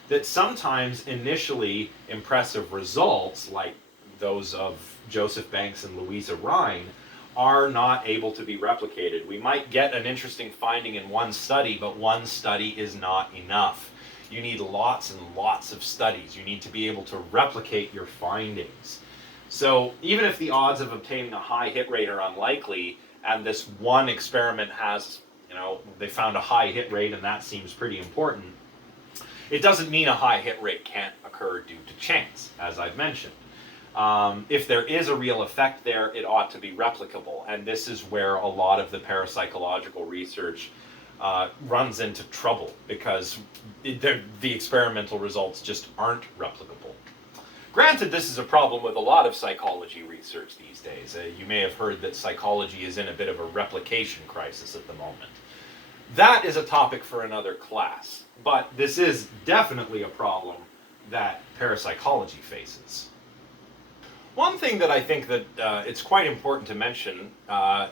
that sometimes initially impressive results, like those of Joseph Banks and Louisa Rhine, are not able to be replicated. We might get an interesting finding in one study, but one study is not enough. You need lots and lots of studies. You need to be able to replicate your findings. So even if the odds of obtaining a high hit rate are unlikely, and this one experiment has, they found a high hit rate and that seems pretty important, it doesn't mean a high hit rate can't occur due to chance, as I've mentioned. If there is a real effect there, it ought to be replicable. And this is where a lot of the parapsychological research runs into trouble, because the experimental results just aren't replicable. Granted, this is a problem with a lot of psychology research these days. You may have heard that psychology is in a bit of a replication crisis at the moment. That is a topic for another class, but this is definitely a problem that parapsychology faces. One thing that I think that it's quite important to mention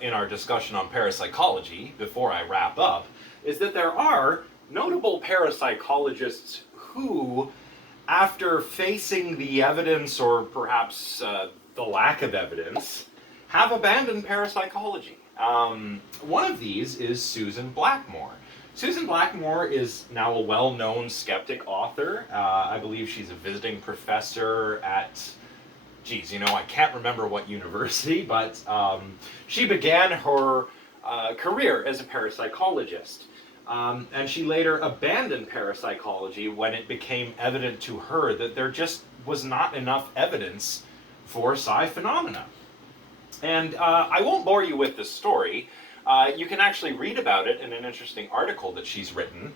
in our discussion on parapsychology, before I wrap up, is that there are notable parapsychologists who, after facing the evidence, or perhaps the lack of evidence, have abandoned parapsychology. One of these is Susan Blackmore. Susan Blackmore is now a well-known skeptic author. I believe she's a visiting professor at, I can't remember what university, but she began her career as a parapsychologist. And she later abandoned parapsychology when it became evident to her that there just was not enough evidence for psi phenomena. And I won't bore you with the story. You can actually read about it in an interesting article that she's written,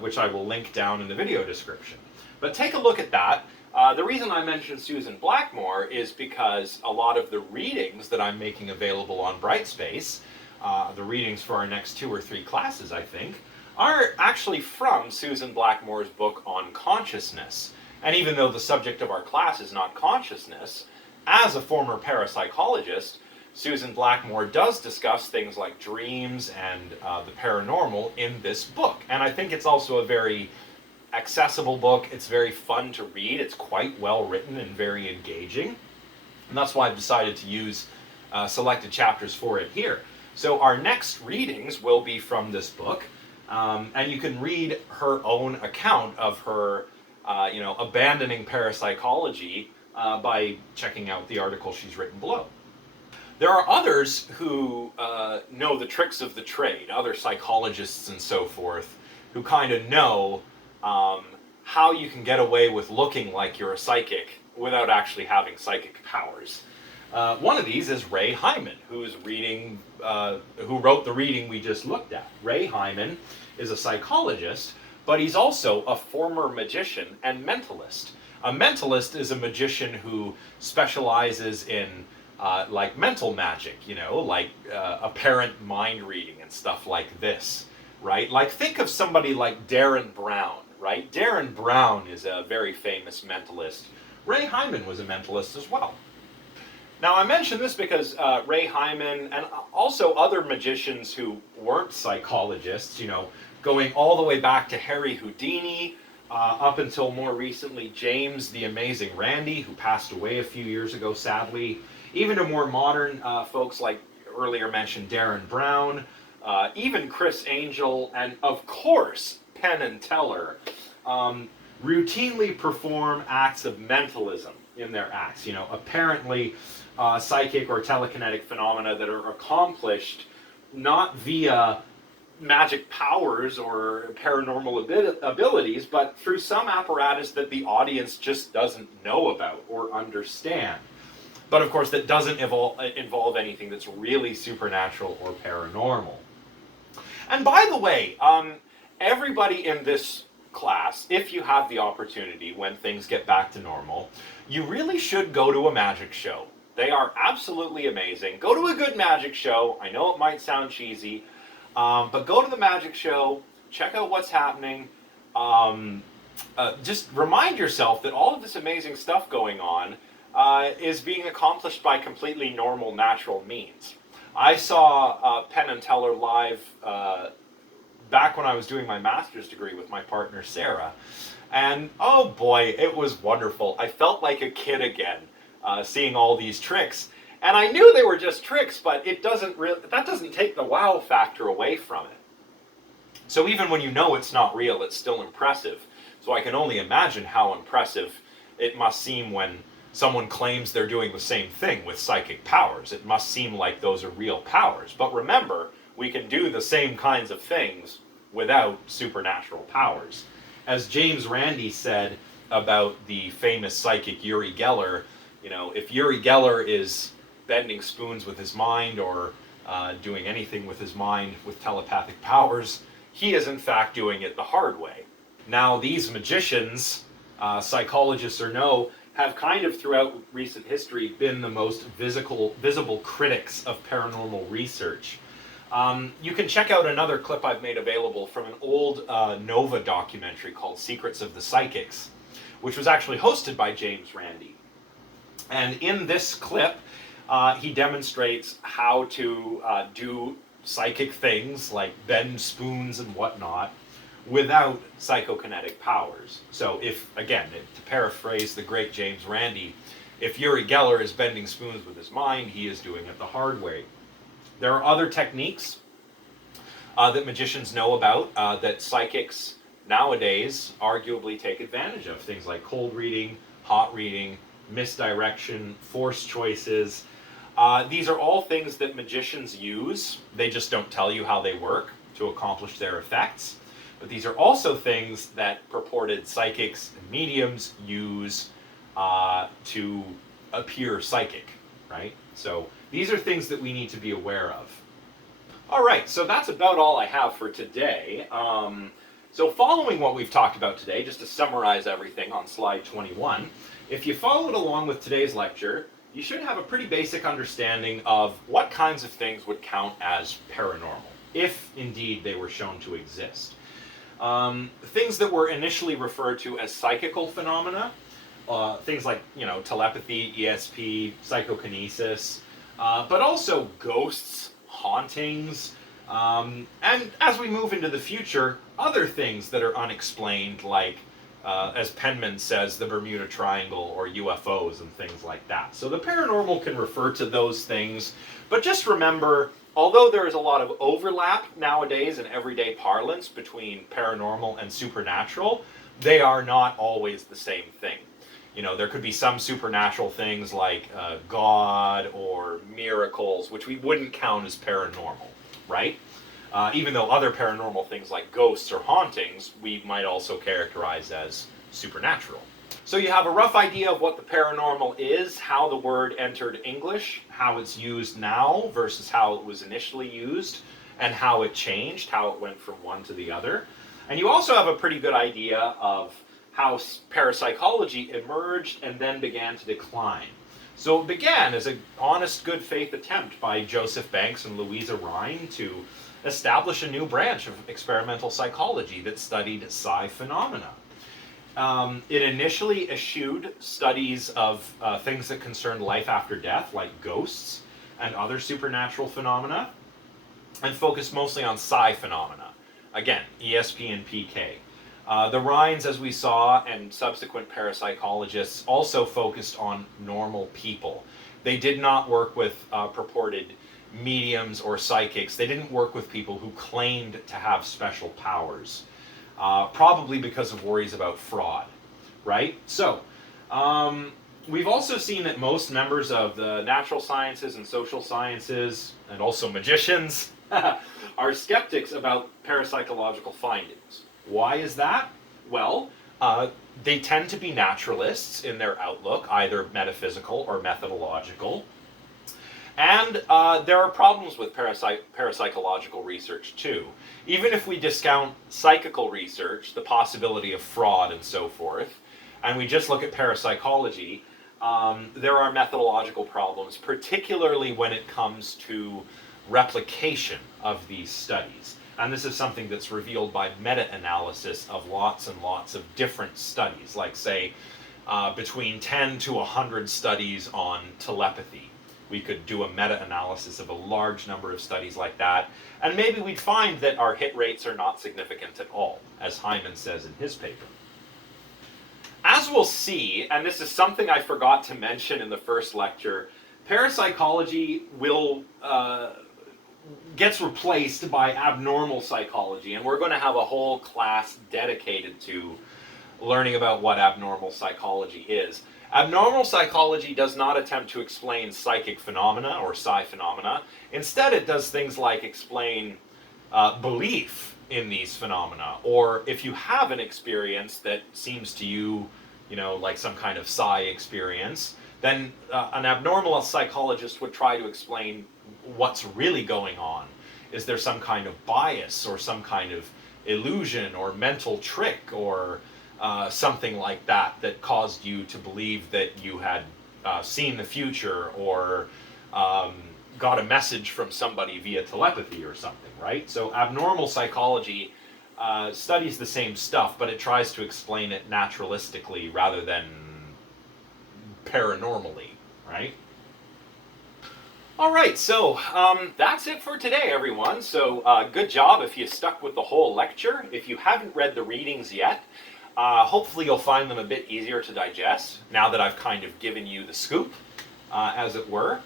which I will link down in the video description. But take a look at that. The reason I mentioned Susan Blackmore is because a lot of the readings that I'm making available on Brightspace, the readings for our next 2 or 3 classes, I think, are actually from Susan Blackmore's book on consciousness. And even though the subject of our class is not consciousness, as a former parapsychologist, Susan Blackmore does discuss things like dreams and the paranormal in this book. And I think it's also a very accessible book. It's very fun to read. It's quite well written and very engaging. And that's why I've decided to use selected chapters for it here. So our next readings will be from this book. And you can read her own account of her, abandoning parapsychology by checking out the article she's written below. There are others who know the tricks of the trade, other psychologists and so forth, who kind of know how you can get away with looking like you're a psychic without actually having psychic powers. One of these is Ray Hyman, who wrote the reading we just looked at. Ray Hyman is a psychologist, but he's also a former magician and mentalist. A mentalist is a magician who specializes in like mental magic, like apparent mind reading and stuff like this, right? Like think of somebody like Darren Brown, right? Darren Brown is a very famous mentalist. Ray Hyman was a mentalist as well. Now I mention this because Ray Hyman and also other magicians who weren't psychologists, going all the way back to Harry Houdini, up until more recently James the Amazing Randi, who passed away a few years ago sadly, even to more modern folks like earlier mentioned Darren Brown, even Chris Angel, and of course Penn and Teller, routinely perform acts of mentalism in their acts. Apparently psychic or telekinetic phenomena that are accomplished not via magic powers or paranormal abilities, but through some apparatus that the audience just doesn't know about or understand. But of course that doesn't involve anything that's really supernatural or paranormal. And by the way, everybody in this class, if you have the opportunity when things get back to normal, you really should go to a magic show. They are absolutely amazing. Go to a good magic show. I know it might sound cheesy, but go to the magic show, check out what's happening. Just remind yourself that all of this amazing stuff going on is being accomplished by completely normal, natural means. I saw Penn and Teller live back when I was doing my master's degree with my partner Sarah, and oh boy, it was wonderful. I felt like a kid again, seeing all these tricks. And I knew they were just tricks, but that doesn't take the wow factor away from it. So even when you know it's not real, it's still impressive. So I can only imagine how impressive it must seem when someone claims they're doing the same thing with psychic powers. It must seem like those are real powers. But remember, we can do the same kinds of things without supernatural powers. As James Randi said about the famous psychic Uri Geller, if Uri Geller is bending spoons with his mind or doing anything with his mind with telepathic powers, he is in fact doing it the hard way. Now these magicians, psychologists or no, have kind of throughout recent history been the most visible critics of paranormal research. You can check out another clip I've made available from an old Nova documentary called Secrets of the Psychics, which was actually hosted by James Randi. And in this clip, he demonstrates how to do psychic things like bend spoons and whatnot without psychokinetic powers. So to paraphrase the great James Randi, if Uri Geller is bending spoons with his mind, he is doing it the hard way. There are other techniques that magicians know about that psychics nowadays arguably take advantage of. Things like cold reading, hot reading, misdirection, force choices. These are all things that magicians use. They just don't tell you how they work to accomplish their effects. But these are also things that purported psychics and mediums use to appear psychic, right? So these are things that we need to be aware of. All right, so that's about all I have for today. So following what we've talked about today, just to summarize everything on slide 21, if you followed along with today's lecture, you should have a pretty basic understanding of what kinds of things would count as paranormal, if indeed they were shown to exist. Things that were initially referred to as psychical phenomena, things like, telepathy, ESP, psychokinesis, but also ghosts, hauntings, and as we move into the future, other things that are unexplained, like, as Penman says, the Bermuda Triangle or UFOs and things like that. So the paranormal can refer to those things, but just remember, although there is a lot of overlap nowadays in everyday parlance between paranormal and supernatural, they are not always the same thing. There could be some supernatural things like God or miracles, which we wouldn't count as paranormal, right? Even though other paranormal things like ghosts or hauntings, we might also characterize as supernatural. So you have a rough idea of what the paranormal is, how the word entered English, how it's used now versus how it was initially used, and how it changed, how it went from one to the other. And you also have a pretty good idea of how parapsychology emerged and then began to decline. So it began as an honest, good faith attempt by Joseph Banks and Louisa Rhine to establish a new branch of experimental psychology that studied psi phenomena. It initially eschewed studies of things that concerned life after death, like ghosts and other supernatural phenomena, and focused mostly on psi phenomena. Again, ESP and PK. The Rhines, as we saw, and subsequent parapsychologists also focused on normal people. They did not work with purported mediums or psychics. They didn't work with people who claimed to have special powers, probably because of worries about fraud, right? So, we've also seen that most members of the natural sciences and social sciences, and also magicians, are skeptics about parapsychological findings. Why is that? Well, they tend to be naturalists in their outlook, either metaphysical or methodological. And there are problems with parapsychological research too. Even if we discount psychical research, the possibility of fraud and so forth, and we just look at parapsychology, there are methodological problems, particularly when it comes to replication of these studies. And this is something that's revealed by meta-analysis of lots and lots of different studies, like say between 10 to 100 studies on telepathy. We could do a meta-analysis of a large number of studies like that, and maybe we'd find that our hit rates are not significant at all, as Hyman says in his paper. As we'll see, and this is something I forgot to mention in the first lecture, parapsychology gets replaced by abnormal psychology, and we're going to have a whole class dedicated to learning about what abnormal psychology is. Abnormal psychology does not attempt to explain psychic phenomena or psi phenomena. Instead, it does things like explain belief in these phenomena, or if you have an experience that seems to you, like some kind of psi experience, then an abnormal psychologist would try to explain what's really going on. Is there some kind of bias or some kind of illusion or mental trick or something like that that caused you to believe that you had seen the future or got a message from somebody via telepathy or something, right? So abnormal psychology studies the same stuff, but it tries to explain it naturalistically rather than paranormally, right? All right, so that's it for today, everyone. So good job if you stuck with the whole lecture. If you haven't read the readings yet, hopefully you'll find them a bit easier to digest now that I've kind of given you the scoop, as it were.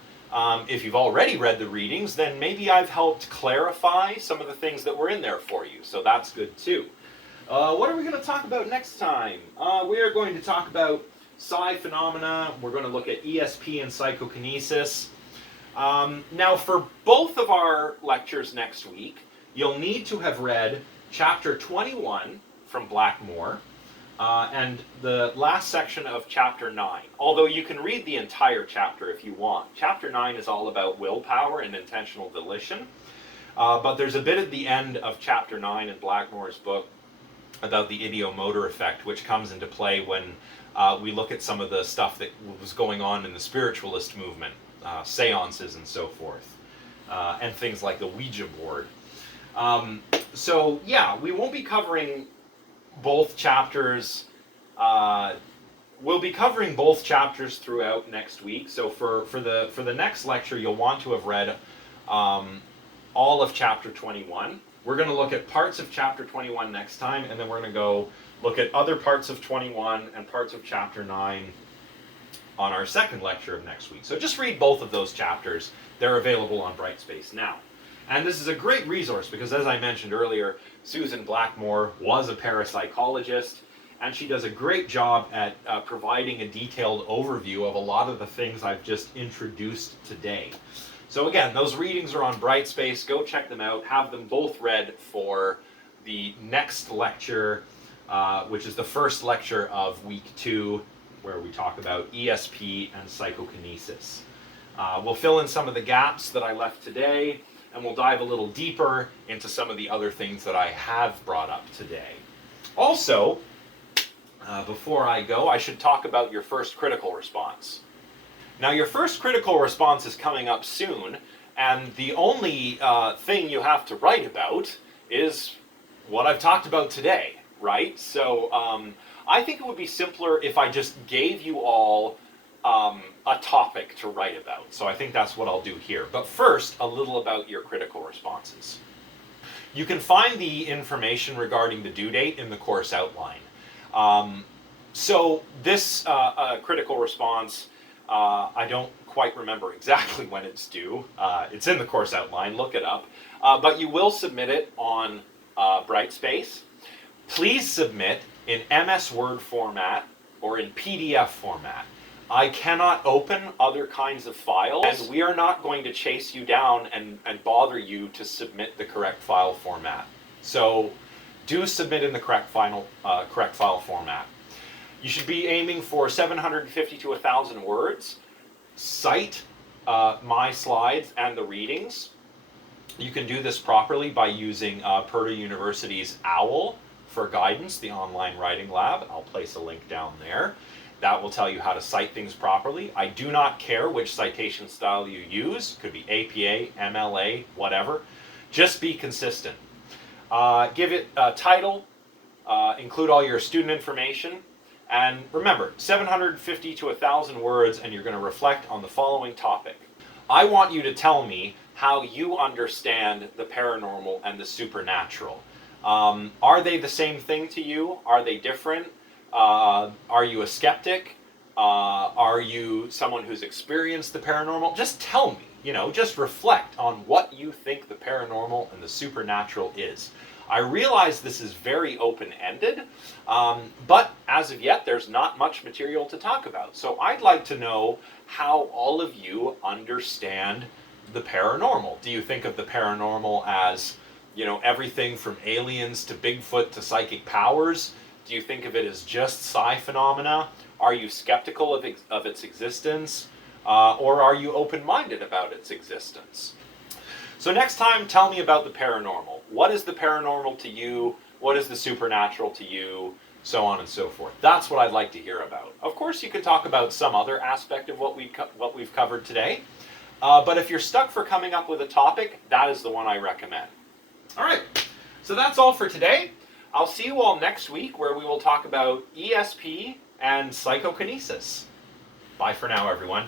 If you've already read the readings, then maybe I've helped clarify some of the things that were in there for you, so that's good too. What are we going to talk about next time? We are going to talk about psi phenomena. We're going to look at ESP and psychokinesis. Now, for both of our lectures next week, you'll need to have read Chapter 21 from Blackmore, and the last section of Chapter 9. Although you can read the entire chapter if you want. Chapter 9 is all about willpower and intentional volition, but there's a bit at the end of Chapter 9 in Blackmore's book about the ideomotor effect, which comes into play when we look at some of the stuff that was going on in the spiritualist movement, seances and so forth, and things like the Ouija board. So yeah, we won't be covering both chapters. We'll be covering both chapters throughout next week. So for the next lecture, you'll want to have read all of chapter 21. We're going to look at parts of chapter 21 next time, and then we're going to go look at other parts of 21 and parts of chapter 9 on our second lecture of next week. So just read both of those chapters. They're available on Brightspace now. And this is a great resource because, as I mentioned earlier, Susan Blackmore was a parapsychologist, and she does a great job at providing a detailed overview of a lot of the things I've just introduced today. So again, those readings are on Brightspace. Go check them out. Have them both read for the next lecture, which is the first lecture of week 2, where we talk about ESP and psychokinesis. We'll fill in some of the gaps that I left today, and we'll dive a little deeper into some of the other things that I have brought up today. Also, before I go, I should talk about your first critical response. Now, your first critical response is coming up soon, and the only thing you have to write about is what I've talked about today, right? So I think it would be simpler if I just gave you all a topic to write about. So I think that's what I'll do here. But first, a little about your critical responses. You can find the information regarding the due date in the course outline. So this critical response, I don't quite remember exactly when it's due. It's in the course outline, look it up. But you will submit it on Brightspace. Please submit in MS Word format or in PDF format. I cannot open other kinds of files, and we are not going to chase you down and bother you to submit the correct file format. So do submit in the correct file format. You should be aiming for 750 to 1,000 words. Cite my slides and the readings. You can do this properly by using Purdue University's OWL for guidance, the online writing lab. I'll place a link down there. That will tell you how to cite things properly. I do not care which citation style you use. Could be APA, MLA, whatever. Just be consistent. Give it a title, include all your student information, and remember, 750 to 1,000 words, and you're going to reflect on the following topic. I want you to tell me how you understand the paranormal and the supernatural. Are they the same thing to you? Are they different? Are you a skeptic? Are you someone who's experienced the paranormal? Just tell me, just reflect on what you think the paranormal and the supernatural is. I realize this is very open-ended, but as of yet, there's not much material to talk about. So I'd like to know how all of you understand the paranormal. Do you think of the paranormal as, everything from aliens to Bigfoot to psychic powers? Do you think of it as just psi phenomena? Are you skeptical of its existence? Or are you open-minded about its existence? So next time, tell me about the paranormal. What is the paranormal to you? What is the supernatural to you? So on and so forth. That's what I'd like to hear about. Of course, you can talk about some other aspect of what we've covered today. But if you're stuck for coming up with a topic, that is the one I recommend. All right, so that's all for today. I'll see you all next week where we will talk about ESP and psychokinesis. Bye for now, everyone.